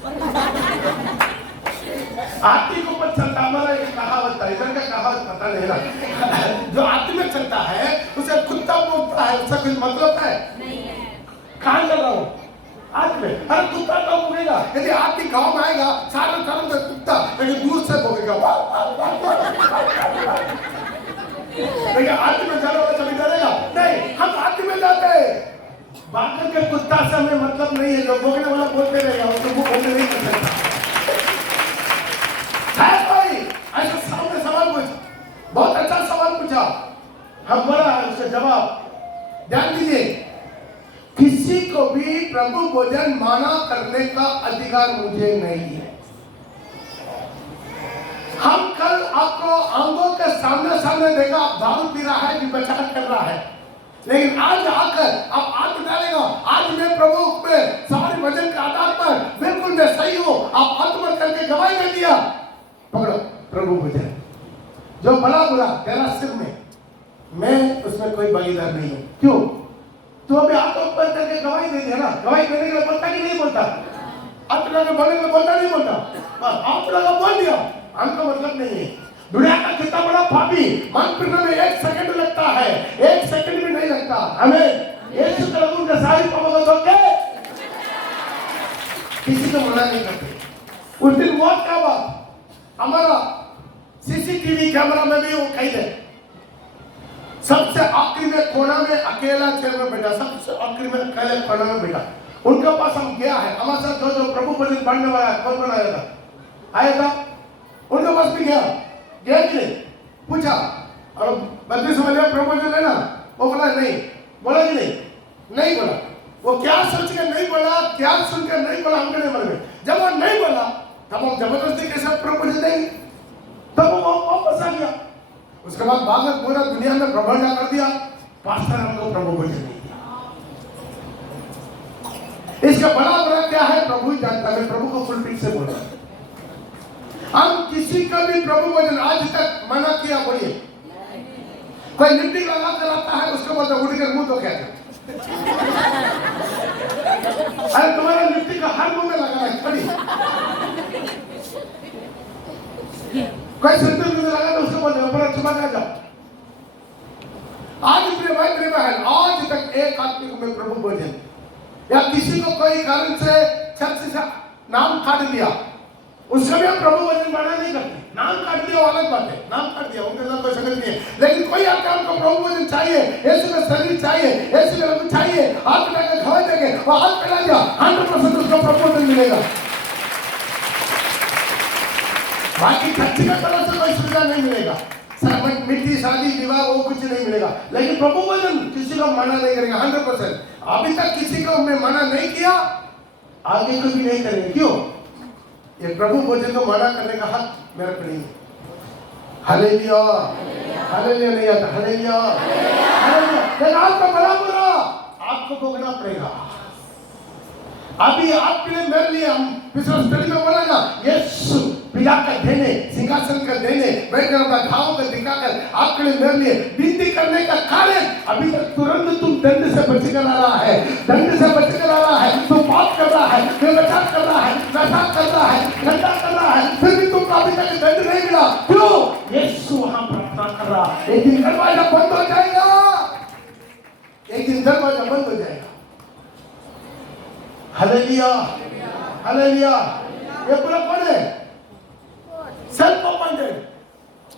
आदमी के ऊपर चलता, हमारा एक कहावत है, इधर का कहावत पता नहीं ना, जो आदमी में चलता है उसे कुत्ता बोलता है, उसका कुछ मतलब है नहीं है। कहाँ चल रहा हूँ आदमी, अरे कुत्ता तो बोलेगा, यदि आदमी गांव में आएगा सारा तरफ से कुत्ता, लेकिन दूर से बोलेगा लेकिन आदमी में जाने वाला कभी डरेगा नहीं। हम आदमी में जाते हैं, बाकी के कुत्ता से हमें मतलब नहीं है, जो बोलने वाला बोलते रहेगा उसको वो बोलने नहीं कर सकता है। भाई ऐसा सामने सवाल पूछ, बहुत अच्छा सवाल पूछा, हम बोला है उसका जवाब ध्यान दीजिए। किसी को भी प्रभु भोजन माना करने का अधिकार मुझे नहीं है। हम कल आपको आंखों के सामने सामने देखा, आप दारू पी रहा है, विचार कर रहा है, लेकिन आज आकर आप हाथ डालेगा, आज मैं प्रभु में सारे वजन के आधार पर बिल्कुल मैं सही हूं, आप आत्मा करके गवाही दे दिया, पकड़ो प्रभु भोजन, जो भला बुरा तेरा सिर में, मैं उसमें कोई भागीदार नहीं हूं। क्यों? तो अभी हाथ ऊपर करके गवाही दे दिया ना, गवाही देने के लिए बोलता कि नहीं बोलता? आत्मा के बोलने के लिए बोलता नहीं बोलता? बस आत्मा का बोल दिया, हमको मतलब नहीं है। दुनिया का कितना बड़ा पापी मन फिरने में 1 सेकंड लगता है, 1 सेकंड भी नहीं लगता, हमें यीशु के रसूल के सारी पापों को धो के किसी को मना नहीं करते। उस दिन वो क्या बात, हमारा सीसीटीवी कैमरा में भी वो कैद है, सबसे आखिरी में कोना में अकेला चेयर में बैठा, सबसे आखिरी में अकेले कोना में बैठा, उनके पास हम गया है, हमारे साथ जो प्रभु भजन पढ़ने वाला है, कौन आया था, आया था, उनके पास भी गया कि नहीं, पूछा और 32 वाले प्रपोजल लेना, वो बोला नहीं, बोला कि नहीं बोला, वो क्या सोच के नहीं बोला, क्या सुन के नहीं बोला, हमको नहीं मालूम। जब वो नहीं बोला तब हम जबरदस्ती के साथ प्रपोजल देंगे, तब वो वापस आ गया। उसके बाद भागवत पूरा दुनिया में प्रबंध कर दिया, पास्टर हमको प्रपोजल नहीं दिया। इसका बड़ा बड़ा क्या है प्रभु ही जानता है, प्रभु को फुल पीठ से बोला। हम किसी का भी प्रभु वचन आज तक मना किया, बोलिए कोई लिपस्टिक लगा कर आता है, उसके बाद उठ कर मुंह तो क्या अरे तुम्हारा लिपस्टिक का हर मुंह में लगा है, खड़ी कोई सिंदूर में लगा तो उसके बाद ऊपर छुपा कर जाओ। आज मेरे भाई मेरे बहन, आज तक एक आदमी को मैं प्रभु वचन या किसी को कोई कारण से चर्च से नाम काट दिया, उसका भी हम प्रभु वचन माना नहीं करते। नाम काट दिया वो अलग बात है, नाम काट दिया उनके साथ कोई संगत नहीं है, लेकिन कोई आके हमको प्रभु वचन चाहिए, यीशु का शरीर चाहिए, यीशु का रक्त चाहिए, हाथ मिला के खवा देंगे, वो हाथ मिला दिया 100% उसको प्रभु वचन मिलेगा। बाकी खर्चे की तरफ से कोई सुविधा नहीं मिलेगा, मिट्टी शादी विवाह वो कुछ नहीं मिलेगा, लेकिन प्रभु वचन किसी को मना नहीं करेगा 100%। अभी तक किसी को हमने मना नहीं किया, आगे को भी नहीं करेंगे। क्यों? ये प्रभु भोजन को मना करने का हक मेरे को नहीं है। हालेलुया, हालेलुया नहीं आता, हालेलुया, हालेलुया। आपका बड़ा बुरा आपको भोगना पड़ेगा। अभी आपके लिए मेरे लिए हम पिछले स्टडी में बोला ना, यीशु पिता का देने, सिंहासन का देने, बैठकर अपना घाव को दिखाकर आपके लिए मेरे लिए विनती करने का कारण अभी तक तुरंत तुम दंड से बच कर आ रहा है, दंड से बच कर आ रहा है, तुम पाप कर रहा है, व्यभिचार कर रहा है, नशा कर रहा है, गंदा कर रहा है, फिर भी तुमको अभी तक दंड नहीं मिला। क्यों? यीशु वहां प्रार्थना कर रहा, एक दिन दरवाजा बंद हो जाएगा, एक दिन दरवाजा बंद हो जाएगा। Hallelujah, hallelujah. ये पूरा कौन है? सेल्फ अपॉइंटेड,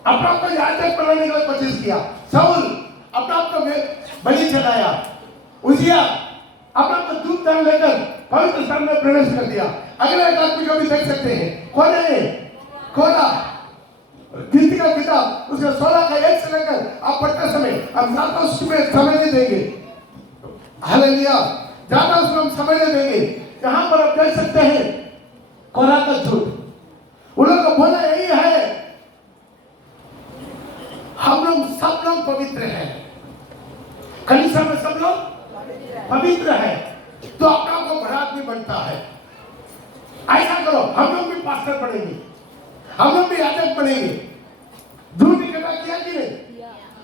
अपना आपको याजक बनाने के लिए कोशिश किया। शाऊल अपना आपको बलि चढ़ाया, उजिया अपना आपको दूध दान लेकर पवित्र स्थान में प्रवेश कर दिया। अगले एक आदमी को भी देख सकते हैं, कौन है? कोरा, गिनती का किताब उसका 16 का 1 से लेकर आप पढ़ते समय हम ज्यादा उसमें समय नहीं देंगे। हालेलुया, ज्यादा उसमें हम समय नहीं देंगे। यहाँ पर आप देख सकते हैं कोरा का झूठ, उन लोगों का बोलना यही है, हम लोग सब लोग पवित्र हैं, कलीसिया में सब लोग पवित्र हैं, तो अपना को बड़ा आदमी बनता है। ऐसा करो, हम लोग भी पास्टर बनेंगे, हम लोग भी याजक बनेंगे। झूठ इकट्ठा किया कि नहीं?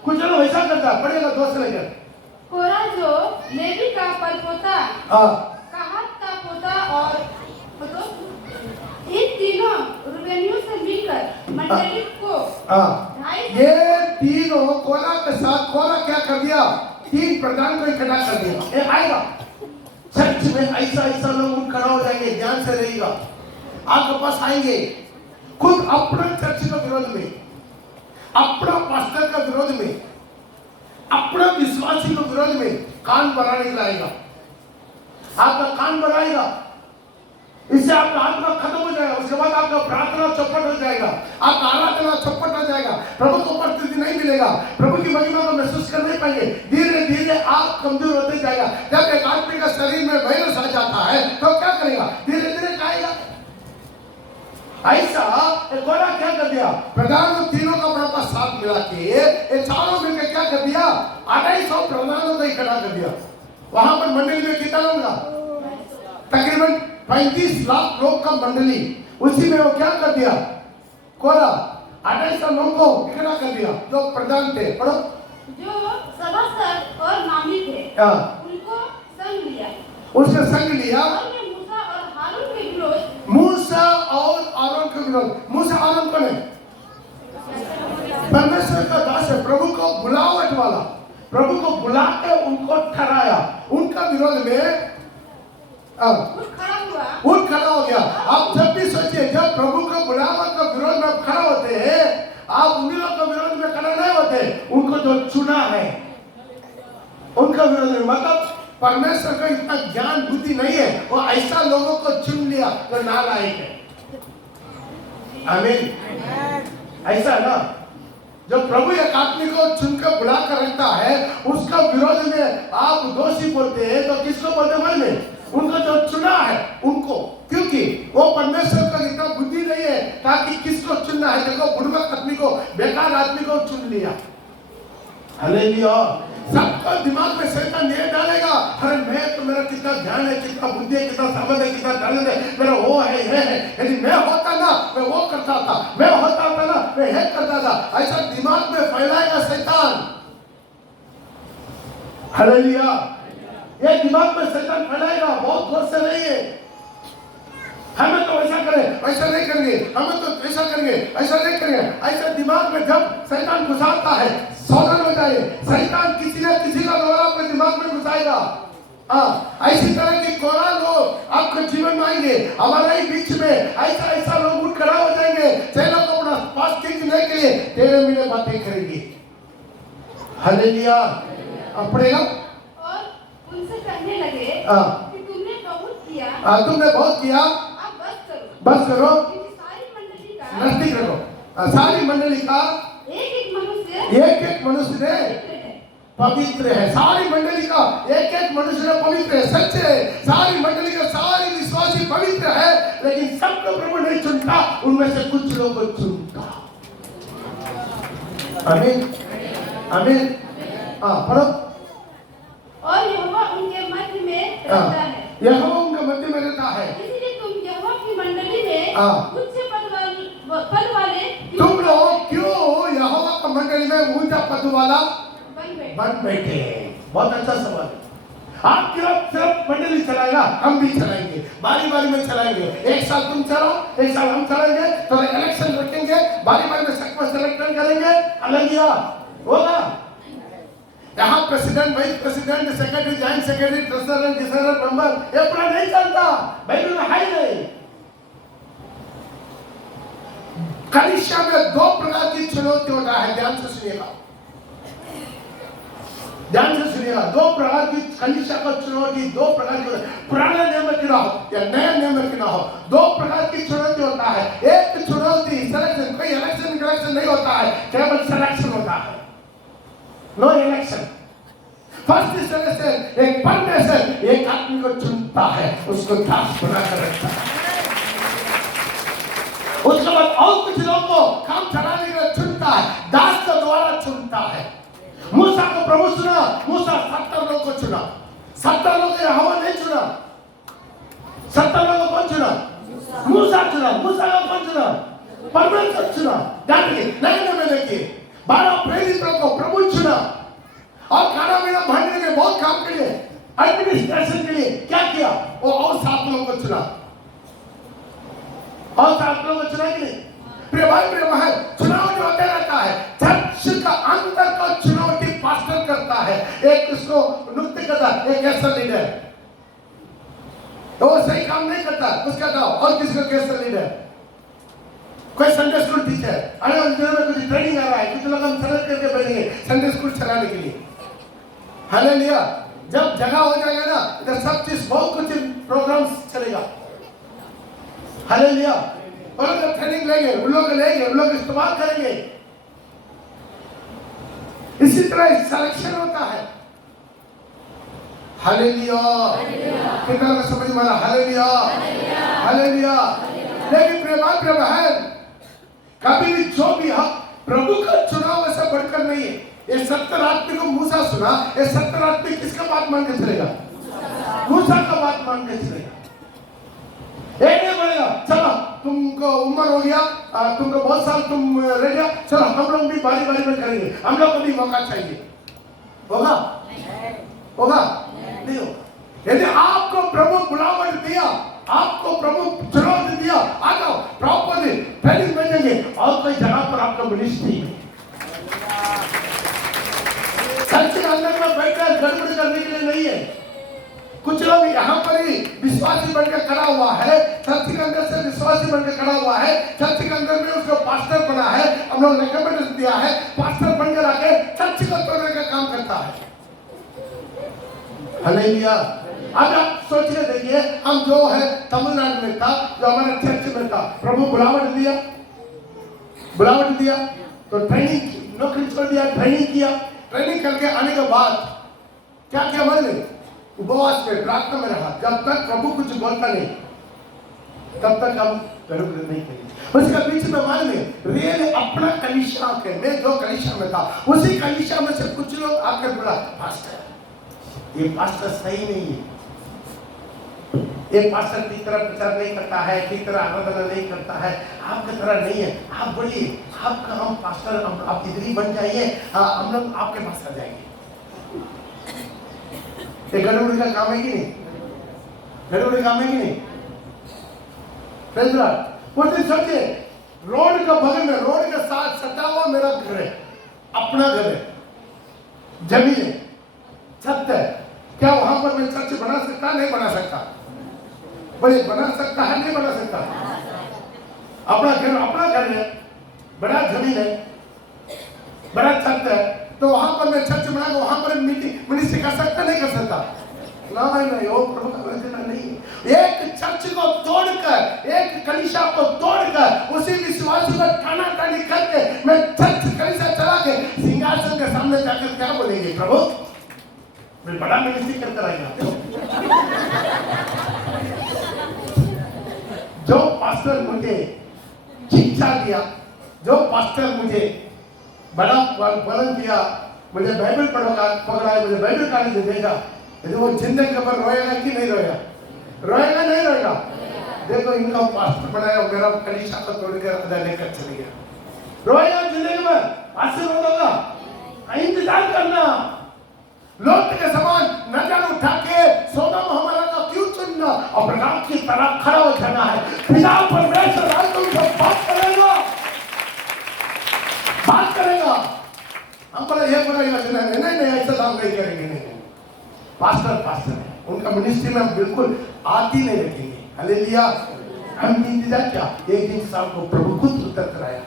कुछ लोग ऐसा करता पड़ेगा। दोस्त लेकर कोरा जो लेवी का परपोता, कहात का पोता और इन तीनों रूबेनी मंडली को ये तीनों कोरा के साथ कोरा क्या कर दिया? 3 प्रधान को इकट्ठा कर दिया। ये आएगा चर्च में, ऐसा ऐसा लोग खड़ा हो जाएंगे, ध्यान से रहेगा, आपके पास आएंगे, खुद अपना चर्च के विरोध में, अपना पास्टर का विरोध में, अपना विश्वासी के विरोध में कान बनाने लाएगा, आपका कान बनाएगा, इससे आपका आत्मा खत्म हो जाएगा, उसके बाद आपका प्रार्थना चौपट हो जाएगा, आपका आराधना चौपट हो जाएगा, प्रभु को उपस्थिति नहीं मिलेगा, प्रभु की महिमा को महसूस कर नहीं पाएंगे, धीरे धीरे आप कमजोर होते जाएगा। जब एक आदमी का शरीर में वायरस आ जाता है तो क्या करेगा? धीरे धीरे खाएगा। ऐसा कोरा क्या कर दिया? प्रधान तीनों का अपना पास साथ मिला के ये चारों मिलकर क्या कर दिया? 250 प्रधानों को इकट्ठा कर दिया। वहां पर मंडली में कितना लोग था? तकरीबन 35 लाख लोग का मंडली, उसी में वो क्या कर दिया? कोरा 250 लोगों को इकट्ठा कर दिया जो प्रधान थे। पढ़ो। जो सभासद और नामी थे उनको संग लिया, उसने संग लिया मूसा और हारून के विरोध, मूसा और आरोन के विरोध। मूसा आरोन कौन है? परमेश्वर का दास है, प्रभु को बुलावट वाला, प्रभु को बुला के उनको ठहराया, उनका विरोध में उठ खड़ा हो गया। आप जब भी सोचिए, जब प्रभु को बुलावा का विरोध में खड़ा होते हैं, आप उन्हीं लोगों के विरोध में खड़ा नहीं होते, उनको जो चुना है उनका विरोध में। मतलब परमेश्वर का इतना ज्ञान बुद्धि नहीं है, वो ऐसा लोगों को चुन लिया जो नालायक है। आमीन। ऐसा ना, जब प्रभु एक आदमी को चुनकर बुला कर रखता है, उसका विरोध में आप दोषी बोलते हैं, तो किसको बोलते मन में? उनको जो चुना है उनको, क्योंकि वो परमेश्वर का इतना बुद्धि नहीं है ताकि किसको चुनना है। देखो बुढ़वा आदमी को, बेकार आदमी को चुन लिया। हालेलुया। सबका दिमाग में शैतान ये डालेगा, अरे मैं तो, मेरा कितना ज्ञान है, कितना बुद्धि है, कितना समझ है, कितना टैलेंट है, मेरा वो है, ये है, यदि मैं होता ना मैं वो करता था, मैं होता था ना मैं ये करता था, ऐसा दिमाग में फैलाएगा शैतान। हालेलुया। ये दिमाग में शैतान फैलाएगा, बहुत गौर से नहीं है। हमें तो ऐसा करें, ऐसा नहीं करेंगे, हमें तो ऐसा करेंगे, ऐसा नहीं करेंगे, ऐसा दिमाग में जब शैतान घुसाता है, सावधान हो जाइए, शैतान किसी न किसी का द्वारा अपने दिमाग में घुसाएगा। ऐसी तरह के कोरा लोग आपके जीवन में आएंगे, हमारे ही बीच में ऐसा ऐसा लोग उठ खड़ा हो जाएंगे, चैनल को अपना पास खींचने के लिए तेरे मिले बातें करेंगे। हालेलुया। अब पढ़ेगा। और उनसे कहने लगे कि तुमने बहुत किया, तुमने बहुत किया, अब बस करो। सारी मंडली का नजदीक रखो। सारी मंडली का एक मनुष्य ने पवित्र है। सारी मंडली का एक मनुष्य ने पवित्र है, सच है। सारी मंडली का सारे विश्वासी पवित्र है, लेकिन सबको प्रभु नहीं चुनता, उनमें से कुछ लोगों को चुनता। आमीन आमीन। पढ़ो। और यहोवा उनके मध्य में रहता है। यहोवा उनके मध्य में रहता है। इसलिए तुम यहोवा की मंडली में उच्च पद वाले तुम लोग क्यों यहोवा की मंडली में ऊंचा पद वाला बन बैठे? बहुत अच्छा सवाल है। आप क्यों सिर्फ मंडली चलाएगा, हम भी चलाएंगे, बारी बारी में चलाएंगे। एक साल तुम चलाओ, एक साल हम चलाएंगे, तो इलेक्शन रखेंगे, बारी बारी में सबको सेलेक्ट करेंगे, अलग होगा। यहाँ president, vice president, secretary, joint secretary, treasurer, member, ये पूरा नहीं चलता, बाइबल में है नहीं। कलीसिया में 2 प्रकार की चुनौती होता है, ध्यान से सुनिएगा, ध्यान से सुनिएगा। 2 प्रकार की कलीसिया का चुनौती, 2 प्रकार की, पुराने नियम में क्यों हो या नए नियम में क्यों हो, 2 प्रकार की चुनौती होता है। एक चुनौती सिलेक्शन, कोई इलेक्शन नहीं होता है, केवल सिलेक्शन होता है, नो इलेक्शन। फर्स्ट सिलेक्शन, एक परमेश्वर एक आदमी को चुनता है, उसको दास बनाकर रखता है। उसके बाद और कुछ लोगों को काम चलाने के लिए चुनता है, दास के द्वारा चुनता है। मूसा को प्रभु चुना, मूसा 70 लोगों को चुना, 70 लोगों को यहोवा नहीं चुना। 70 लोगों को कौन चुना? मूसा चुना। मूसा को कौन चुना? परमेश्वर चुना। जानिए नए में देखिए, 12 प्रेरितों को प्रभु चुना और खाना पीना बांटने के बहुत काम के लिए, एडमिनिस्ट्रेशन के लिए क्या किया? वो और 7 लोगों को चुना, और 7 लोगों को चुना कि नहीं? प्रिय भाई प्रिय बहन, चुनाव जो होता रहता है, चर्च का अंदर का चुनौती पास्टर करता है। एक इसको नियुक्त करता है, एक ऐसा लीडर तो वो सही काम नहीं करता, उसका दाव और किसी को कैसा लीडर, कोई संडे स्कूल टीचर, अरे उस दिन में कुछ ट्रेनिंग आ रहा है, कुछ लोग हम सरल करके बैठेंगे संडे स्कूल चलाने के लिए। हालेलुया। जब जगह हो जाएगा ना, इधर सब चीज बहुत कुछ प्रोग्राम्स चलेगा। हालेलुया। और लोग ट्रेनिंग लेंगे, उन लोग इस्तेमाल करेंगे। इसी तरह सिलेक्शन होता है। हालेलुया। कितना लोग समझ में आ रहा? Hallelujah, hallelujah. लेकिन प्रिय बहन, कभी भी जो भी प्रभु का चुनाव ऐसा बढ़कर नहीं है। ये 70 आदमी को मूसा सुना, ये 70 आदमी किसका बात मान के चलेगा? मूसा का बात मान के चलेगा। एक नहीं बोलेगा चलो तुमको उम्र हो गया, तुमको बहुत साल तुम रह गया, चलो हम लोग भी बारी बारी में करेंगे, हम लोग को भी मौका चाहिए। होगा? होगा? नहीं होगा। यदि आपको प्रभु बुलावट दिया, आपको प्रभु चुनौती दिया, आ जाओ प्रॉपर्ली ट्रेनिंग भेजेंगे और कोई जगह पर आपका मिनिस्ट्री चर्च के अंदर में बैठकर गड़बड़ करने के लिए नहीं है। कुछ लोग यहाँ पर ही विश्वासी बनकर खड़ा हुआ है, चर्च के अंदर से विश्वासी बनकर खड़ा हुआ है, चर्च के अंदर में उसको पास्टर बना है, हम लोग रिकमेंडेशन दिया है, पास्टर बनकर आके चर्च को तोड़ने का काम करता है। हालेलुया। अब आप सोच के देखिए, हम जो है तमिलनाडु में था, जो हमारे चर्च में था, प्रभु बुलावट दिया तो ट्रेनिंग, नौकरी छोड़ दिया, ट्रेनिंग किया, ट्रेनिंग करके आने के बाद क्या क्या मालूम? उपवास में, प्रार्थना में रहा। जब तक प्रभु कुछ बोलता नहीं तब तक हम गड़बड़ नहीं करेंगे। उसका बीच में मालूम है, रियल अपना कलीसिया के, मैं जो कलीसिया में था उसी कलीसिया में से कुछ लोग आकर बोला, पास्टर ये पास्टर सही नहीं है, ये पास्टर की तरह प्रचार नहीं करता है, की तरह आराधना नहीं करता है, आपकी तरह नहीं है, आप बोलिए आपका हम पास्टर, आप इधर ही बन जाइए, हम लोग आपके पास आ जाएंगे। ये गड़बड़ी का काम है कि नहीं? गड़बड़ी काम है कि नहीं? वो दिन सोचिए, रोड का बगल में, रोड के साथ सटा हुआ मेरा घर है, अपना घर है, जमीन है, छत है, क्या वहां पर मैं चर्च बना सकता? नहीं बना सकता। बोले बना सकता है, नहीं बना सकता? अपना घर है, बड़ा जमीन है, बड़ा छत है, तो वहां पर मैं चर्च बना के वहां पर मीटिंग मिनिस्ट्री कर सकता? नहीं कर सकता? नहीं, वो प्रभु का वचन नहीं। एक चर्च को तोड़कर, एक कलीसिया को तोड़कर, उसी विश्वासी को टाना-टानी करके मैं चर्च कलीसिया चला के सिंहासन के सामने जाकर क्या बोलेंगे? प्रभु मैं बड़ा मिनिस्ट्री करता रहेगा। जो पास्टर मुझे शिक्षा दिया, जो पास्टर मुझे बड़ा बलन किया, मुझे बाइबल पकड़ाया, मुझे बाइबल कॉलेज देगा, यदि वो जिंदगी पर रोएगा कि नहीं रोएगा? रोएगा नहीं रोएगा? देखो इनका पास्टर बनाया, मेरा कलीसिया को तोड़कर अदा लेकर चले गया, रोएगा जिंदगी में? आशीर्वाद होगा? इंतजार करना। लोट के समान नजर उठा के सोदम हमारा का क्यों चुनना? अब्राहम की तरह खड़ा हो जाना है। पिता परमेश्वर आज तुमसे बात करेगा। हम बोले ये बोला नहीं ऐसा काम नहीं करेंगे, नहीं। पास्टर है, उनका मिनिस्ट्री में हम बिल्कुल आती नहीं रखेंगे। हालेलुया। हम इंतजार क्या? एक दिन साल को प्रभु खुद उतर कर आया,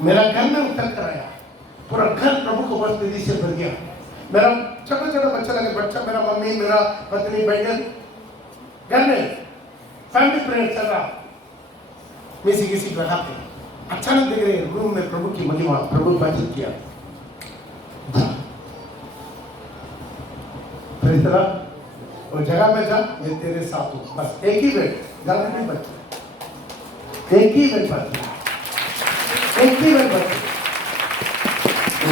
मेरा घर में उतर कर आया, पूरा घर प्रभु को बस्ती से भर गया। मेरा छोटा बच्चा लगे, मेरा मम्मी, मेरा पत्नी बैठे घर में फैमिली प्रेयर चल रहा, किसी बढ़ाते अचानक देख रहे रूम में प्रभु की महिमा, प्रभु बातचीत किया, फिर इस तरह वो जगह में जा, ये तेरे साथ हूं, बस एक ही बेट, ज्यादा नहीं बच्चे, एक ही बेट बच्चे,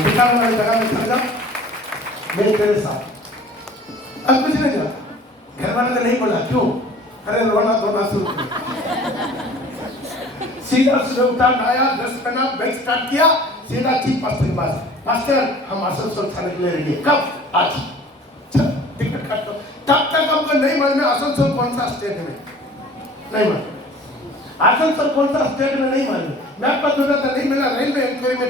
पिता वाली जगह में चल जा, मैं तेरे साथ। अब कुछ नहीं जा, घर वाले ने नहीं बोला, क्यों? अरे रोना धोना शुरू किया। सीधा सुबह उठा, नहाया, ड्रेस पहना, बैग स्टार्ट किया, सीधा चीफ पास्टर के पास, पास्टर हम आसनसोल खाने के लिए रेडी। कब? आज। टिकट काट दो। तब तक हमको नहीं मालूम आसनसोल कौन सा स्टेट में, नहीं मालूम। आसनसोल कौन सा स्टेट में नहीं मालूम, मैं आपको तुरंत नहीं मिला, रेलवे इंक्वायरी में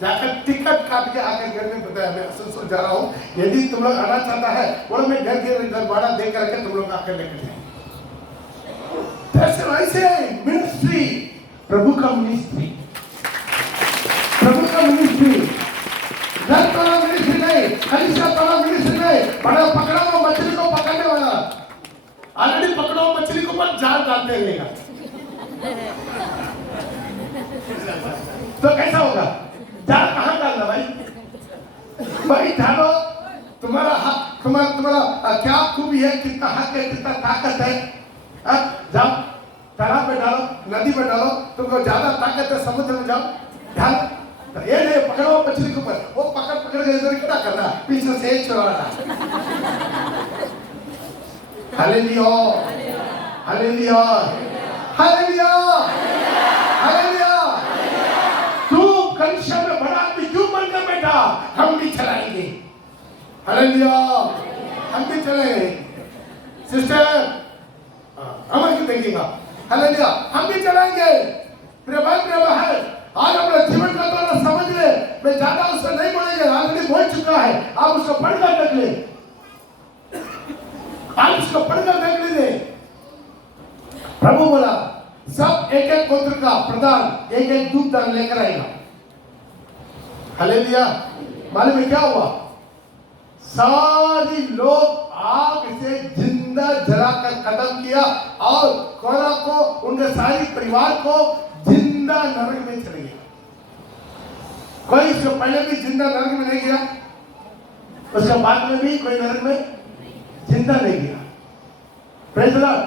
जाकर टिकट काट के आकर घर में बताया मैं आसनसोल जा रहा हूँ, यदि तुम लोग आना चाहता है बोलो मैं घर के घर भाड़ा दे करके तुम लोग आकर लेकर जाए। ऐसे मिनिस्ट्री, प्रभु का मिनिस्ट्री, प्रभु का मिनिस्ट्री, घर वाला मिनिस्ट्री नहीं, कलिसिया वाला मिनिस्ट्री नहीं, बड़ा पकड़ा हुआ मछली को पकड़ने वाला, ऑलरेडी पकड़ा हुआ मछली को पर जाल डालते रहेगा तो कैसा होगा? जाल कहाँ डालना भाई? भाई डालो, तुम्हारा हक, तुम्हारा क्या खूबी है, कितना हक है, कितना ताकत है, जाओ तालाब में डालो, नदी में डालो, तुमको ज्यादा ताकत है, समुद्र में जाओ डालो। तो ये नहीं पकड़ो मछली के ऊपर, वो पकड़ के इधर क्या करना, पीछे से चुराना। Hallelujah, hallelujah, hallelujah, hallelujah. तू कलिसिया में बड़ा आदमी क्यों बनकर बैठा? हम भी चलाएंगे। हालेलुया, हम भी चलेंगे। सिस्टर अमर की देखिएगा, हालेलुया, हम भी चलाएंगे। प्रिय भाई प्रिय बहन, आज अपने जीवन का तो समझ ले, मैं ज्यादा उससे नहीं बोलेंगे, ऑलरेडी बोल चुका है, आप उसको पढ़कर देख ले, आप उसको पढ़कर देख लीजिए। प्रभु बोला सब एक एक पुत्र का प्रदान एक एक दूध दान लेकर आएगा। हालेलुया। मालूम है क्या हुआ? सारी लोग आग से जिंदा जलाकर खत्म किया और कोरा को, उनके सारी परिवार को जिंदा नरक में चले गया। कोई इसके पहले भी जिंदा नरक में नहीं गया, उसके बाद में भी कोई नरक में जिंदा नहीं गया। Praise the Lord.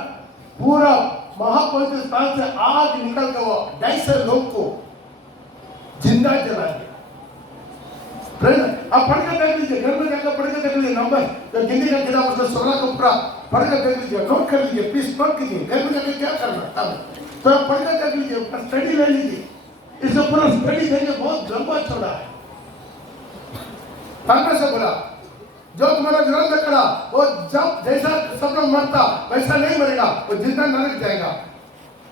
पूरा महापवित्र स्थान से आग निकल कर वो 250 लोग को जिंदा जला दिया। आप पढ़कर देख लीजिए, घर में जाकर पढ़कर देख लीजिए, नंबर जो गिनती का किताब उसका 16 का ऊपर पढ़कर देख लीजिए, नोट कर लीजिए, प्लीज नोट कीजिए, घर में जाकर क्या करना तब तो आप पढ़कर देख लीजिए, स्टडी ले लीजिए, इसको पूरा स्टडी देंगे, बहुत लंबा चौड़ा है। परमेश्वर बोला जो तुम्हारा विरोध में खड़ा वो जब जैसा सब लोग मरता वैसा नहीं मरेगा, वो जिंदा नरक जाएगा।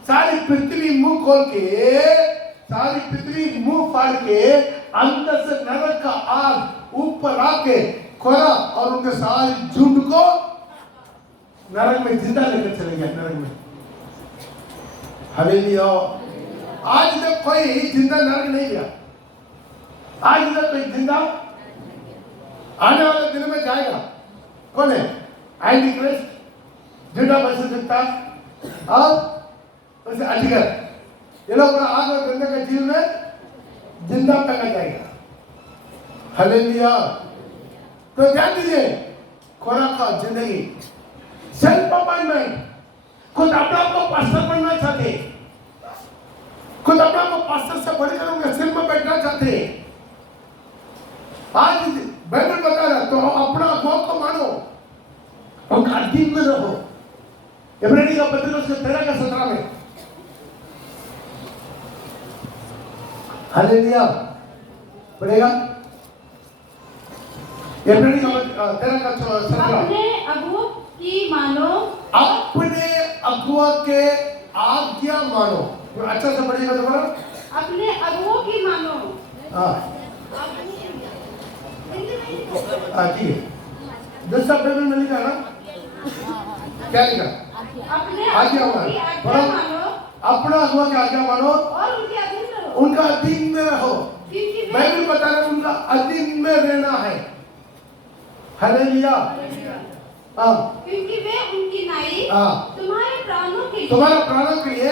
सारी पृथ्वी मुंह खोल के, सारी पृथ्वी मुंह फाड़ के अंदर से नरक का आग ऊपर आके खोला और उनके सारी झुंड को नरक में जिंदा लेकर चले गया, नरक में। हालेलुया। आज तक कोई जिंदा नरक नहीं गया, आज तक कोई जिंदा आने वाले दिन में जाएगा। कौन है? एंटी क्राइस्ट, जुड़ा बस सकता और उसे अजगर, ये लोग आग और गंदे के झील में जिंदा फेंका जाएगा। हालेलुया। तो ध्यान दीजिए, कोरा का जिंदगी सेल्फ अपॉइंटमेंट, खुद अपने आप को पास्टर बनना चाहते, खुद अपने आप को पास्टर से बढ़कर उनके सिर में बैठना चाहते। आज बाइबल बता रहा तो अपना अगुआ को मानो और अधीन में रहो। इब्रानी का पत्र उसके 13 का 17 में। हालेलुया। पढ़ेगा इब्रानी का 13 का 17। अपने अगुआ की मानो, अपने अगुआ के आज्ञा मानो। अच्छा से पढ़िएगा दोबारा। अपने अगुआ की मानो। हाँ ठीक है, दूसरा बाइबल में लिखा है ना, क्या लिखा? अपने आज्ञा मानो, अपना अगुआ की आज्ञा मानो और उनके अधीन रहो, उनका अधीन में रहो। बाइबल बता रहा है उनका अधीन में रहना है। हालेलुया। क्योंकि वे उनकी नाई तुम्हारे प्राणों के लिए, तुम्हारे प्राणों के लिए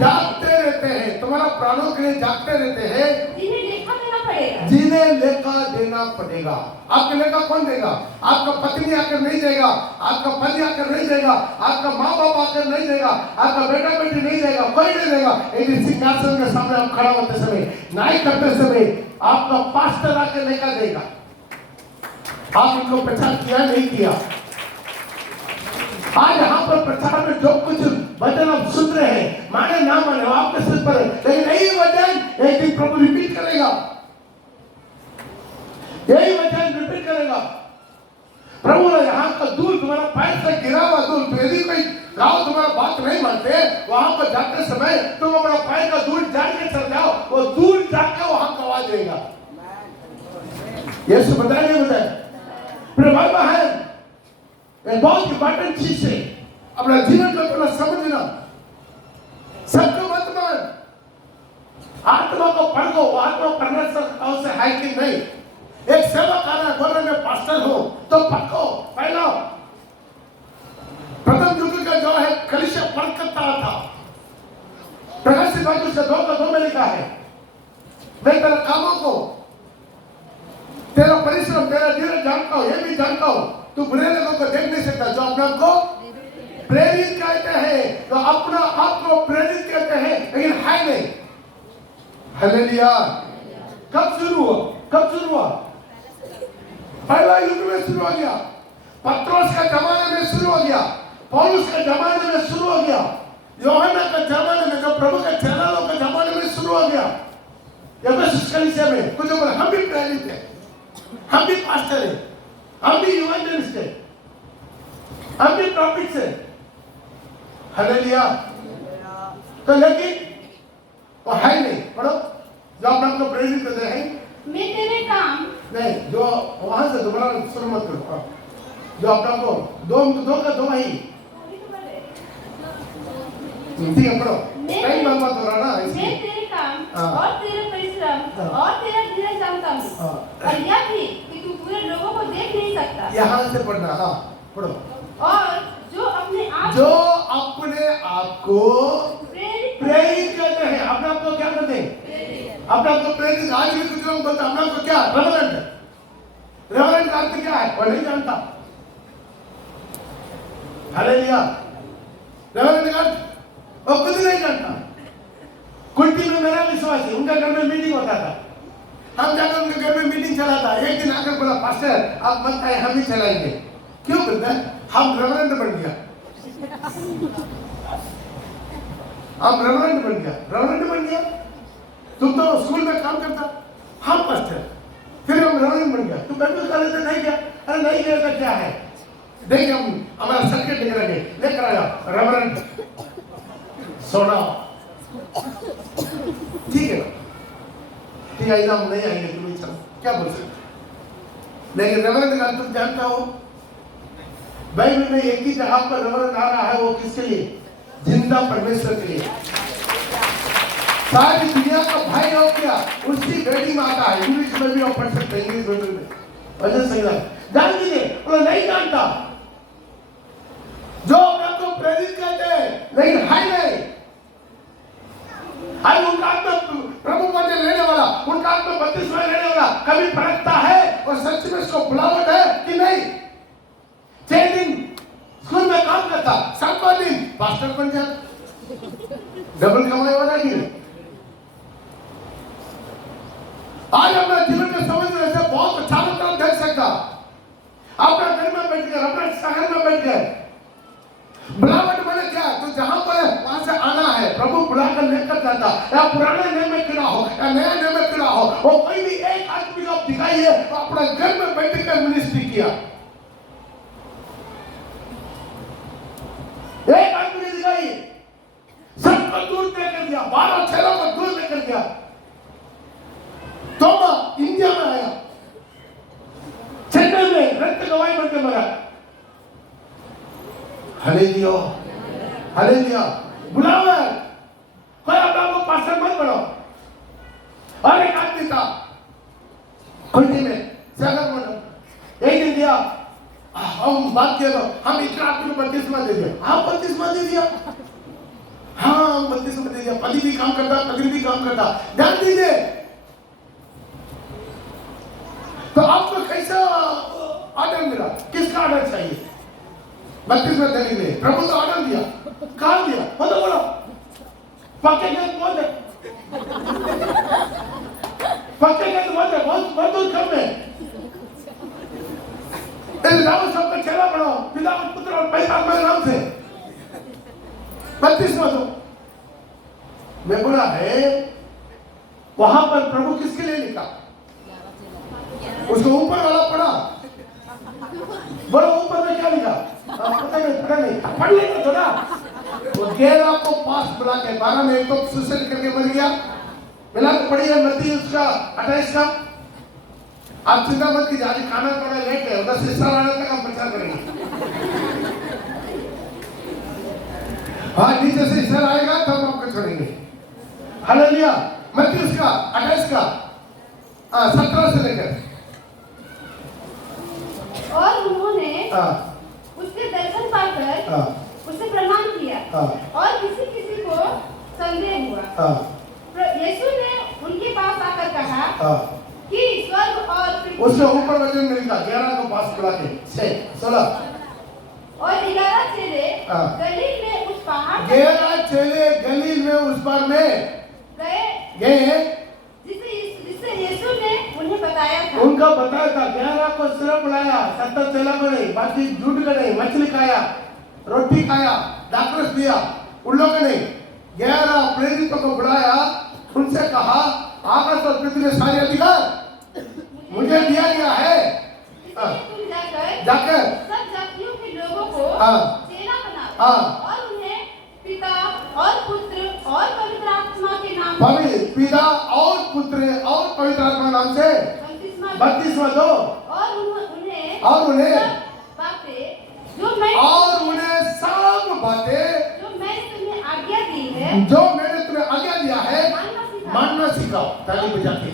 जागते रहते हैं, तुम्हारा प्राणों के लिए जागते रहते हैं, जिन्हें लेखा देना पड़ेगा, जिन्हें लेखा देना पड़ेगा। आपके लेखा कौन देगा? आपका पत्नी आकर नहीं देगा, आपका पति आकर नहीं देगा, आपका माँ बाप आकर नहीं देगा, आपका बेटा बेटी नहीं देगा, कोई नहीं देगा। एक सिंहासन के सामने आप खड़ा होते समय, न्याय करते समय आपका पास्टर आकर लेखा देगा। आप इनको प्रचार किया नहीं किया? आज यहाँ पर प्रचार में जो कुछ वचन आप सुन रहे हैं, माने ना माने आपके सिर पर है, लेकिन यही वचन एक दिन प्रभु रिपीट करेगा, यही वचन रिपीट करेगा। प्रभु ने यहाँ का दूर तुम्हारा पैर से गिरा हुआ दूर, तो यदि कोई गाँव तुम्हारा बात नहीं मानते जाते हैं, वहां पर जाते समय तुम अपना पैर का दूर जान के चल जाओ, वो दूर जाके वहां गवा देगा। यीशु बताया नहीं बताया? प्रभाव है, एक बहुत इंपॉर्टेंट चीज है। अपना जीवन को अपना समझना, सबको मत मान, आत्मा को पढ़ो, वो आत्मा परमेश्वर से है कि नहीं। एक सेवक आ रहा है, बोल रहा मैं पास्टर हूं, तो पढ़ो, पहला प्रथम युग का जो है कलीसिया पढ़ करता था। प्रकाशित वाक्य से 2:2 में लिखा है, मैं तेरे कामों को, तेरा परिश्रम, तेरा धीरज जानता हूं, ये भी जानता हूं, तू बुरे लोगों को देख नहीं सकता, जो अपने आप को प्रेरित कहते हैं, तो अपना आप को प्रेरित कहते हैं, लेकिन है नहीं। हालेलुया। कब शुरू हुआ? कब शुरू हुआ? पहला युग में शुरू हो गया, पत्रोस का जमाने में शुरू हो गया, पौलुस के जमाने में शुरू हो गया, यूहन्ना के जमाने में, जो प्रभु के चेलों के जमाने में शुरू हो गया। एफेसस कलीसिया में कुछ बोले हम भी प्रेरित हैं, हम भी पास्टर हैं, हम भी इवेंजलिस्ट हैं, हम भी प्रॉफिट्स हैं। हालेलुया। तो लेकिन वो है नहीं। पढ़ो, जो अपने आप को प्रेरित करते हैं। मैं तेरे काम नहीं, जो वहां से दोबारा शुरू मत करो, जो अपना को दो का दो ही ठीक है। पढ़ो, कई बार मत हो रहा ना। मैं तेरे काम और तेरे परिश्रम और तेरा धीरज जानता हूँ, और यह भी कि तू पूरे लोगों को देख नहीं सकता। यहाँ से पढ़ना। हाँ पढ़ो। और जो अपने आप को प्रेरित करते हैं, अपने आप को क्या करते हैं? अपने आप को प्रेरित। आज भी कुछ लोग बोलते हैं अपने आप को क्या? रेवरेंट। रेवरेंट का अर्थ क्या है? वो नहीं जानता। हालेलुया। रेवरेंट का अर्थ वो खुद नहीं जानता। कुल्टी में मेरा विश्वासी, उनका घर में मीटिंग होता था, हम जाकर उनके घर में मीटिंग चलाता। एक दिन आकर बोला, पास्टर आप मत आए, हम ही चलाएंगे। क्यों करते हैं? हम रेवरेंट बन गया, हम रेवरेंट बन गया, रेवरेंट बन गया। तुम तो स्कूल में काम करता, हम पास्टर, फिर हम रेवरेंट बन गया। तुम बाइबल कॉलेज में नहीं गया? अरे नहीं गया तो क्या है, देखिए हम हमारा सर्टिफिकेट लेकर आया, रेवरेंट सोना। ठीक है, ठीक है, हम नहीं आएंगे, तुम्हें चलो क्या बोल सकते। लेकिन रेवरेंट का तुम जानता हो, बाइबल में एक ही जगह पर रेवरेंट आ रहा है, वो किसके लिए? जिंदा परमेश्वर के लिए। सारी दुनिया का भाई हो गया, उसकी बेटी में आता है। इंग्लिश में भी आप पढ़ सकते हैं, इंग्लिश बाइबल में वजह सही है। जान लीजिए, वो नहीं जानता, जो अपने को प्रेरित कहते हैं, लेकिन है नहीं। आज उनका आत्मा प्रभु पद लेने वाला, उनका आत्मा बपतिस्मा लेने वाला कभी परखता है और सच में उसको बुलावट है कि नहीं। 6 दिन स्कूल में काम करता, 7वां दिन पास्टर बन जाता, डबल कमाई वाला ही नहीं। आज अपना जीवन में समझने से बहुत चारों तरफ देख सकता, अपना घर में बैठ गए, अपना शहर में बैठ गए। बुलावट मैंने क्या? तो जहां पर वहां से आना है, प्रभु बुलाकर लेकर जाता, या पुराने नियम में खड़ा हो या नया नियम में खड़ा हो, वो कोई भी एक आदमी को दिखाइए तो अपना घर में बैठ कर मिनिस्ट्री किया। एक आदमी ने दिखाई, सबको दूर लेकर गया, 12 चेलों को दूर लेकर गया। तोबा इंडिया में आया, चेन्नई में रक्त गवाही बनकर मरा। Hallelujah, hallelujah. बुलावा है, कोई अपना को पास्टर मत बनो। और एक आदमी था कुल्टी में, सागर में, एक दिन दिया, हम बात किया, हम इतना आदमी को बपतिस्मा दे दिया। आप बपतिस्मा दे दिया? हाँ, हम बपतिस्मा दे दिया। पति भी काम करता, पत्नी भी काम करता। ध्यान दीजिए, तो आपको कैसा ऑर्डर मिला? किसका ऑर्डर चाहिए? बपतिस्मा देने के लिए प्रभु तो ऑर्डर दिया, कहाँ दिया? बोलो बोलो, पक्के गए बहुत है, पक्के गए बहुत है, बहुत दूर कम है। जाओ सबको चेला बनाओ, पिता और पुत्र और पवित्र आत्मा के नाम से बपतिस्मा दो। मैं बोला है, वहां पर प्रभु किसके लिए लिखा? उसको ऊपर वाला पढ़ा, बोलो ऊपर में क्या लिखा? पता नहीं, पढ़ा नहीं, पढ़ लेते थोड़ा, वो 11 को पास बुला के 12 में एक तो सुसाइड करके मर गया। मिला तो पड़ी है मत्ती उसका 28 का। आप चिंता मत कीजिए, आज खाना थोड़ा लेट है, उधर से हिस्सा आने तक हम प्रचार करेंगे। हाँ, नीचे से हिस्सा आएगा तब हम आपको छोड़ेंगे। हालेलुया। मत्ती उसका 28 का 17 से लेकर। और उन्होंने उसके दर्शन पाकर उसे प्रणाम किया और किसी किसी को संदेह हुआ। यीशु ने उनके पास आकर कहा कि स्वर्ग और उसके ऊपर वचन मिलेगा 11 को पास बुला के 16 और 11 चेले गलील में उस पहाड़ 11 चेले गलील में उस पार में गए हैं, जिसे यीशु ने उन्हें बताया था। उनका बताया था 11 को सिर्फ बुलाया, 70 चेला को नहीं, बाकी झूठ का नहीं, मछली खाया, रोटी खाया, दाखरस दिया, उन लोगों ने 11 प्रेरितों को बुलाया, उनसे कहा आकाश और पृथ्वी में सारे अधिकार मुझे दिया गया है, तुम जाकर सब जातियों के लोगों को चेला बनाओ और उन्हें पिता और पुत्र और पवित्र आत्मा के नाम पिता और पुत्र और पवित्र आत्मा नाम से बपतिस्मा दो और उन्हें सब बातें जो मैंने तुम्हें आज्ञा दिया है मानना सिखाओ। ताली बजा के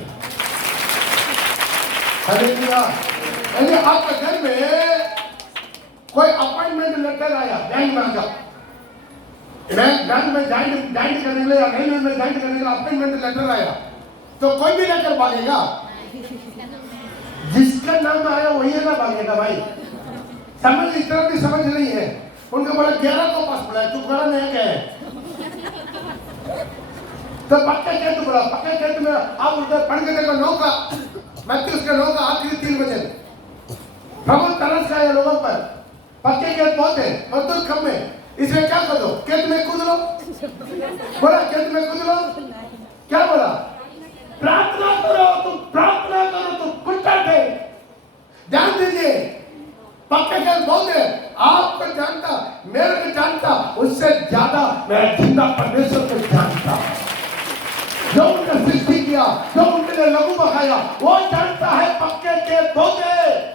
हालेलुया। यानी आपके घर में कोई अपॉइंटमेंट लेटर आया, बैंक में आया, बैंक में ज्वाइन करने के लिए या रेलवे में ज्वाइन करने के लिए अपॉइंटमेंट लेटर आया, तो कोई भी लेकर भागेगा? जिसका नाम आया वही है ना भागेगा भाई। समझ इस तरह की समझ नहीं है। उनको बोला 11 को पास बुलाया, तू बड़ा नहीं क्या है? तो पक्का क्या तू बोला? पक्का क्या तुम्हें आप उधर पढ़ के देखो 9 का मत्ती उसका 9 का आखिरी 3 वचन। प्रभु तरस का है लोगों पर, पक्के खेत बहुत है मजदूर कम है, इसमें क्या कर दो? खेत में कूद लो। बोला खेत में कूद लो। क्या बोला? प्रार्थना करो, तुम प्रार्थना करो, तुम कुत्ता थे। ध्यान दीजिए, पक्के खेत बहुत है, आपको जानता, मेरे को जानता, उससे ज्यादा मैं जिंदा परमेश्वर को जानता। जो उनने सृष्टि किया, जो उनके लघु बखाया, वो जानता है पक्के खेत बहुत है।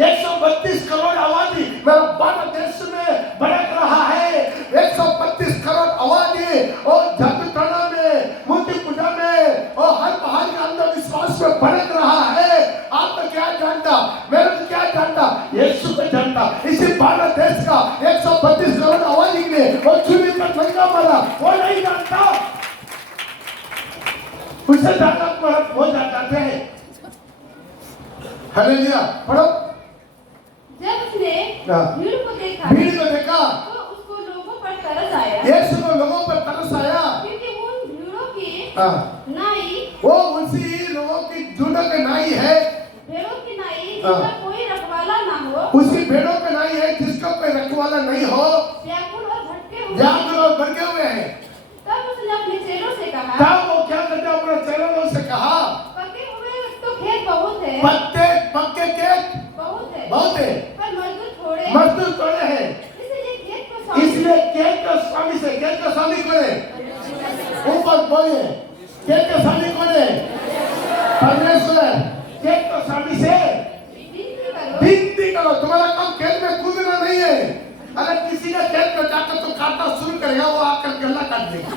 132 करोड़ आबादी मेरा भारत देश में भड़क रहा है। 132 करोड़ आबादी और जातिगणना में, मूर्ति पूजा में और हर पहाड़ के अंदर विश्वास में भड़क रहा है। आप क्या जानता? मेरे को क्या जानता? यीशु को जानता। इसी भारत देश का 132 करोड़ आबादी के लिए वो चूल्हे पर लंगा मारा, वो नहीं जानता। उससे ज्यादा वो जानते हैं। हालेलुया। पढ़ो। जब उसने भीड़ को देखा तो उसको लोगों पर तरस आया। यीशु को लोगों पर तरस आया, क्योंकि उन भीड़ों की नाई, वो उसी लोगों की झुंड के नाई है, भेड़ों की नाई जिसका कोई रखवाला ना हो, उसी भेड़ों के नाई है जिसका कोई रखवाला नहीं हो, व्याकुल और भटके हुए हैं। तब उसने अपने चेलों से कहा, तब वो क्या करते अपने चेलों से कहा, पके हुए तो खेत बहुत है, पक्के खेत बहुत है, पर मजदूर थोड़े हैं। इसलिए खेत का स्वामी से, खेत का स्वामी कौन है? ऊपर बोलिए, खेत का स्वामी कौन है? परमेश्वर। खेत का स्वामी से विनती करो। तुम्हारा काम खेत में कूदना नहीं है। अगर किसी का खेत में जाकर तो काटना शुरू करेगा, वो आकर गला काट देगा।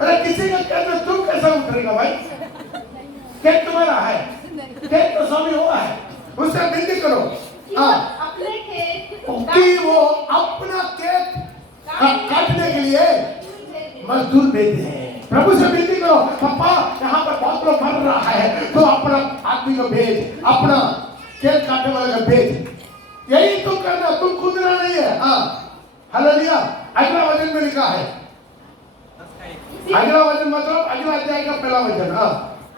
अरे किसी का खेत में तुम कैसे उतरेगा भाई? खेत तुम्हारा है, खेत का स्वामी हुआ है, उससे विनती करो अपने खेत कि वो अपना खेत काटने के लिए मजदूर भेजे हैं। प्रभु से विनती करो, पापा यहाँ पर बहुत लोग मर रहा है, तो अपना आदमी को भेज, अपना खेत काटने वाले को भेज। यही तुम करना, तुम कूदना नहीं है। हालेलुया। अगला वचन में लिखा है, अगला वचन मतलब अगला अध्याय का पहला वचन।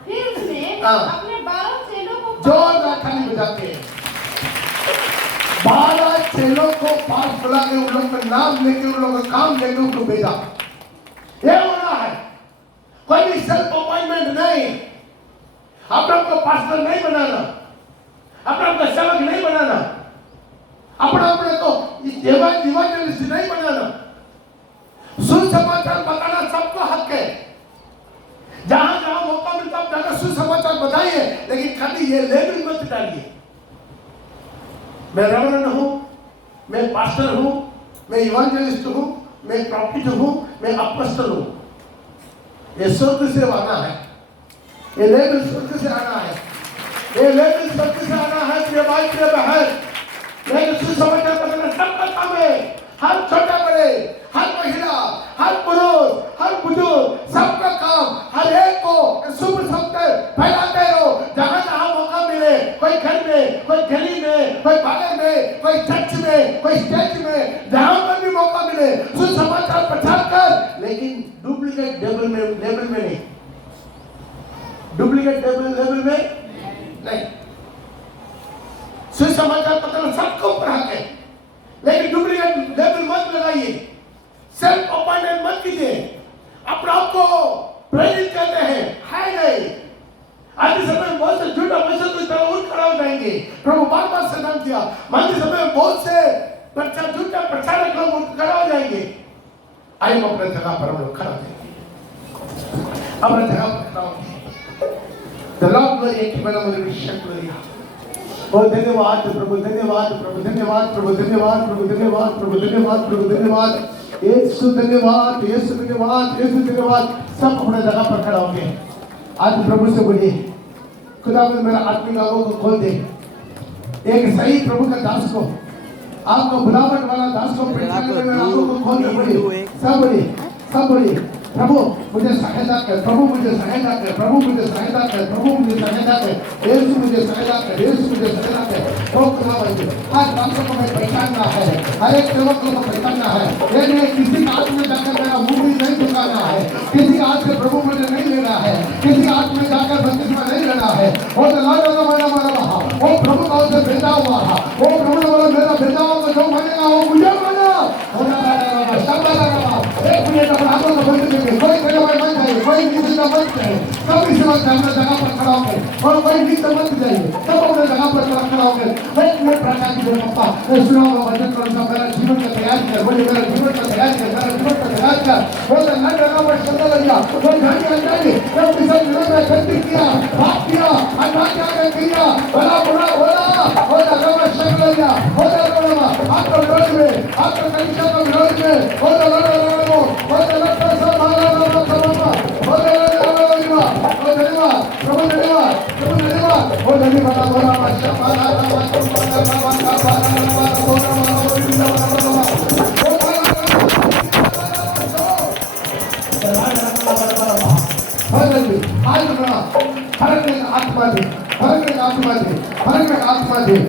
फिर उसने अपने 12 चेलों को जोरदार ताली बजाते हैं। 12 चेलों को पास बुला के उन लोगों का नाम लेके, उन लोगों का काम लेके उनको भेजा। ये हो रहा है। कोई भी सेल्फ अपॉइंटमेंट नहीं, अपने को पास्टर नहीं बनाना, अपने को सेवक नहीं बनाना, अपने अपने को इवांजेलिस्ट नहीं बनाना। सुसमाचार बताना सबको हक है। जहां जहां मौका मिलता है जाकर सुसमाचार बताइए, लेकिन कभी ये लेबल मत डालिए। मैं रेवरेंड हूं, मैं पास्टर हूं, मैं इवांजेलिस्ट हूं, मैं प्रॉफिट हूं, मैं अपोस्टल हूं। ये स्वर्ग से आना है, ये लेबल स्वर्ग से आना है, ये लेबल स्वर्ग से आना है। प्रिय भाई प्रिय बहन, लेकिन सुसमाचार बताना सबका काम है। हर छोटे बड़े, हर महिला, हर पुरुष, हर बुजुर्ग, सबका काम हर एक को शुभ शब्द फैलाते रहो। जहां जहां मौका मिले, कोई घर में, कोई गली में, कोई बाजार में, कोई चर्च में, कोई स्टेज में, जहां पर भी मौका मिले सुसमाचार प्रचार कर, लेकिन डुप्लीकेट लेवल में नहीं, डुप्लीकेट लेवल में नहीं। सुसमाचार पता सबको पढ़ा के, लेकिन डुप्लीकेट लेवल मत लगाइए, सेल्फ अपॉइंटेड मत कीजिए। अपने आप को प्रेरित कहते हैं, है नहीं। आज के समय में बहुत से झूठा पैसा तो इतना उठ खड़ा हो जाएंगे। प्रभु बार बार सलाम किया, आज के समय में बहुत से झूठा प्रचारक लोग उठ खड़ा हो जाएंगे। आइए हम अपने जगह पर हम लोग खड़ा होंगे, अपने जगह पर खड़ा होंगे। The Lord will एक ही बना मुझे विशेष करिया। बहुत धन्यवाद प्रभु, धन्यवाद प्रभु, धन्यवाद प्रभु, धन्यवाद प्रभु, धन्यवाद प्रभु, धन्यवाद प्रभु, धन्यवाद यीशु, धन्यवाद यीशु, धन्यवाद यीशु, धन्यवाद। सब अपने जगह पर खड़ा होंगे। आज प्रभु से बोलिए, खुदा मेरा आत्मिक आंखों को खोल दे। एक सही प्रभु का दास को, आपको बुलावट वाला दास को पहचानने में मेरे आंखों को खोल दे। बोलिए, सब बोलिए, प्रभु मुझे सहायता कर, प्रभु मुझे सहायता कर, प्रभु मुझे सहायता कर, प्रभु मुझे सहायता कर, यीशु मुझे सहायता कर, यीशु मुझे सहायता कर। ओ खुदा बंदे, आज दासों को मैं पहचानना है, हर एक सेवक को पहचानना है। ये नहीं किसी हाथ में जाकर मेरा मुंह भी नहीं झुकाना है, किसी हाथ से प्रभु मुझे नहीं लेना है, किसी हाथ में जाकर बपतिस्मा नहीं लेना है। वो लाडो वाला रहा, वो प्रभु का उसे भेजा हुआ था, वो प्रभु वाला मेरा भेजा हुआ जो मानेगा वो मुझे माना। एक मिनट अपने हाथों को बंद करके, कोई खड़े मत जाइए, कोई किसी का मत जाइए, सब इस वक्त अपने जगह पर खड़ा होकर, और कोई नीचे मत जाइए, सब अपने जगह पर खड़ा होकर एक मिनट प्रार्थना कीजिए। पापा सुना हुआ वचन कौन सा, मेरा जीवन का तैयार कर, मुझे मेरा जीवन का तैयार कर, मेरा जीवन का तैयार कर। वो तो न जगह पर चलने लगा, वो जाने अनजाने जब किसी दिनों में गलती किया, पाप किया, अनाचार किया, बड़ा बुरा बोला, वो जगह में शक लग गया, वो जगह आपका विरोध में, आपका कलिसिया का विरोध में, वो आत्मा दे, आत्मा दे, आत्मा दे।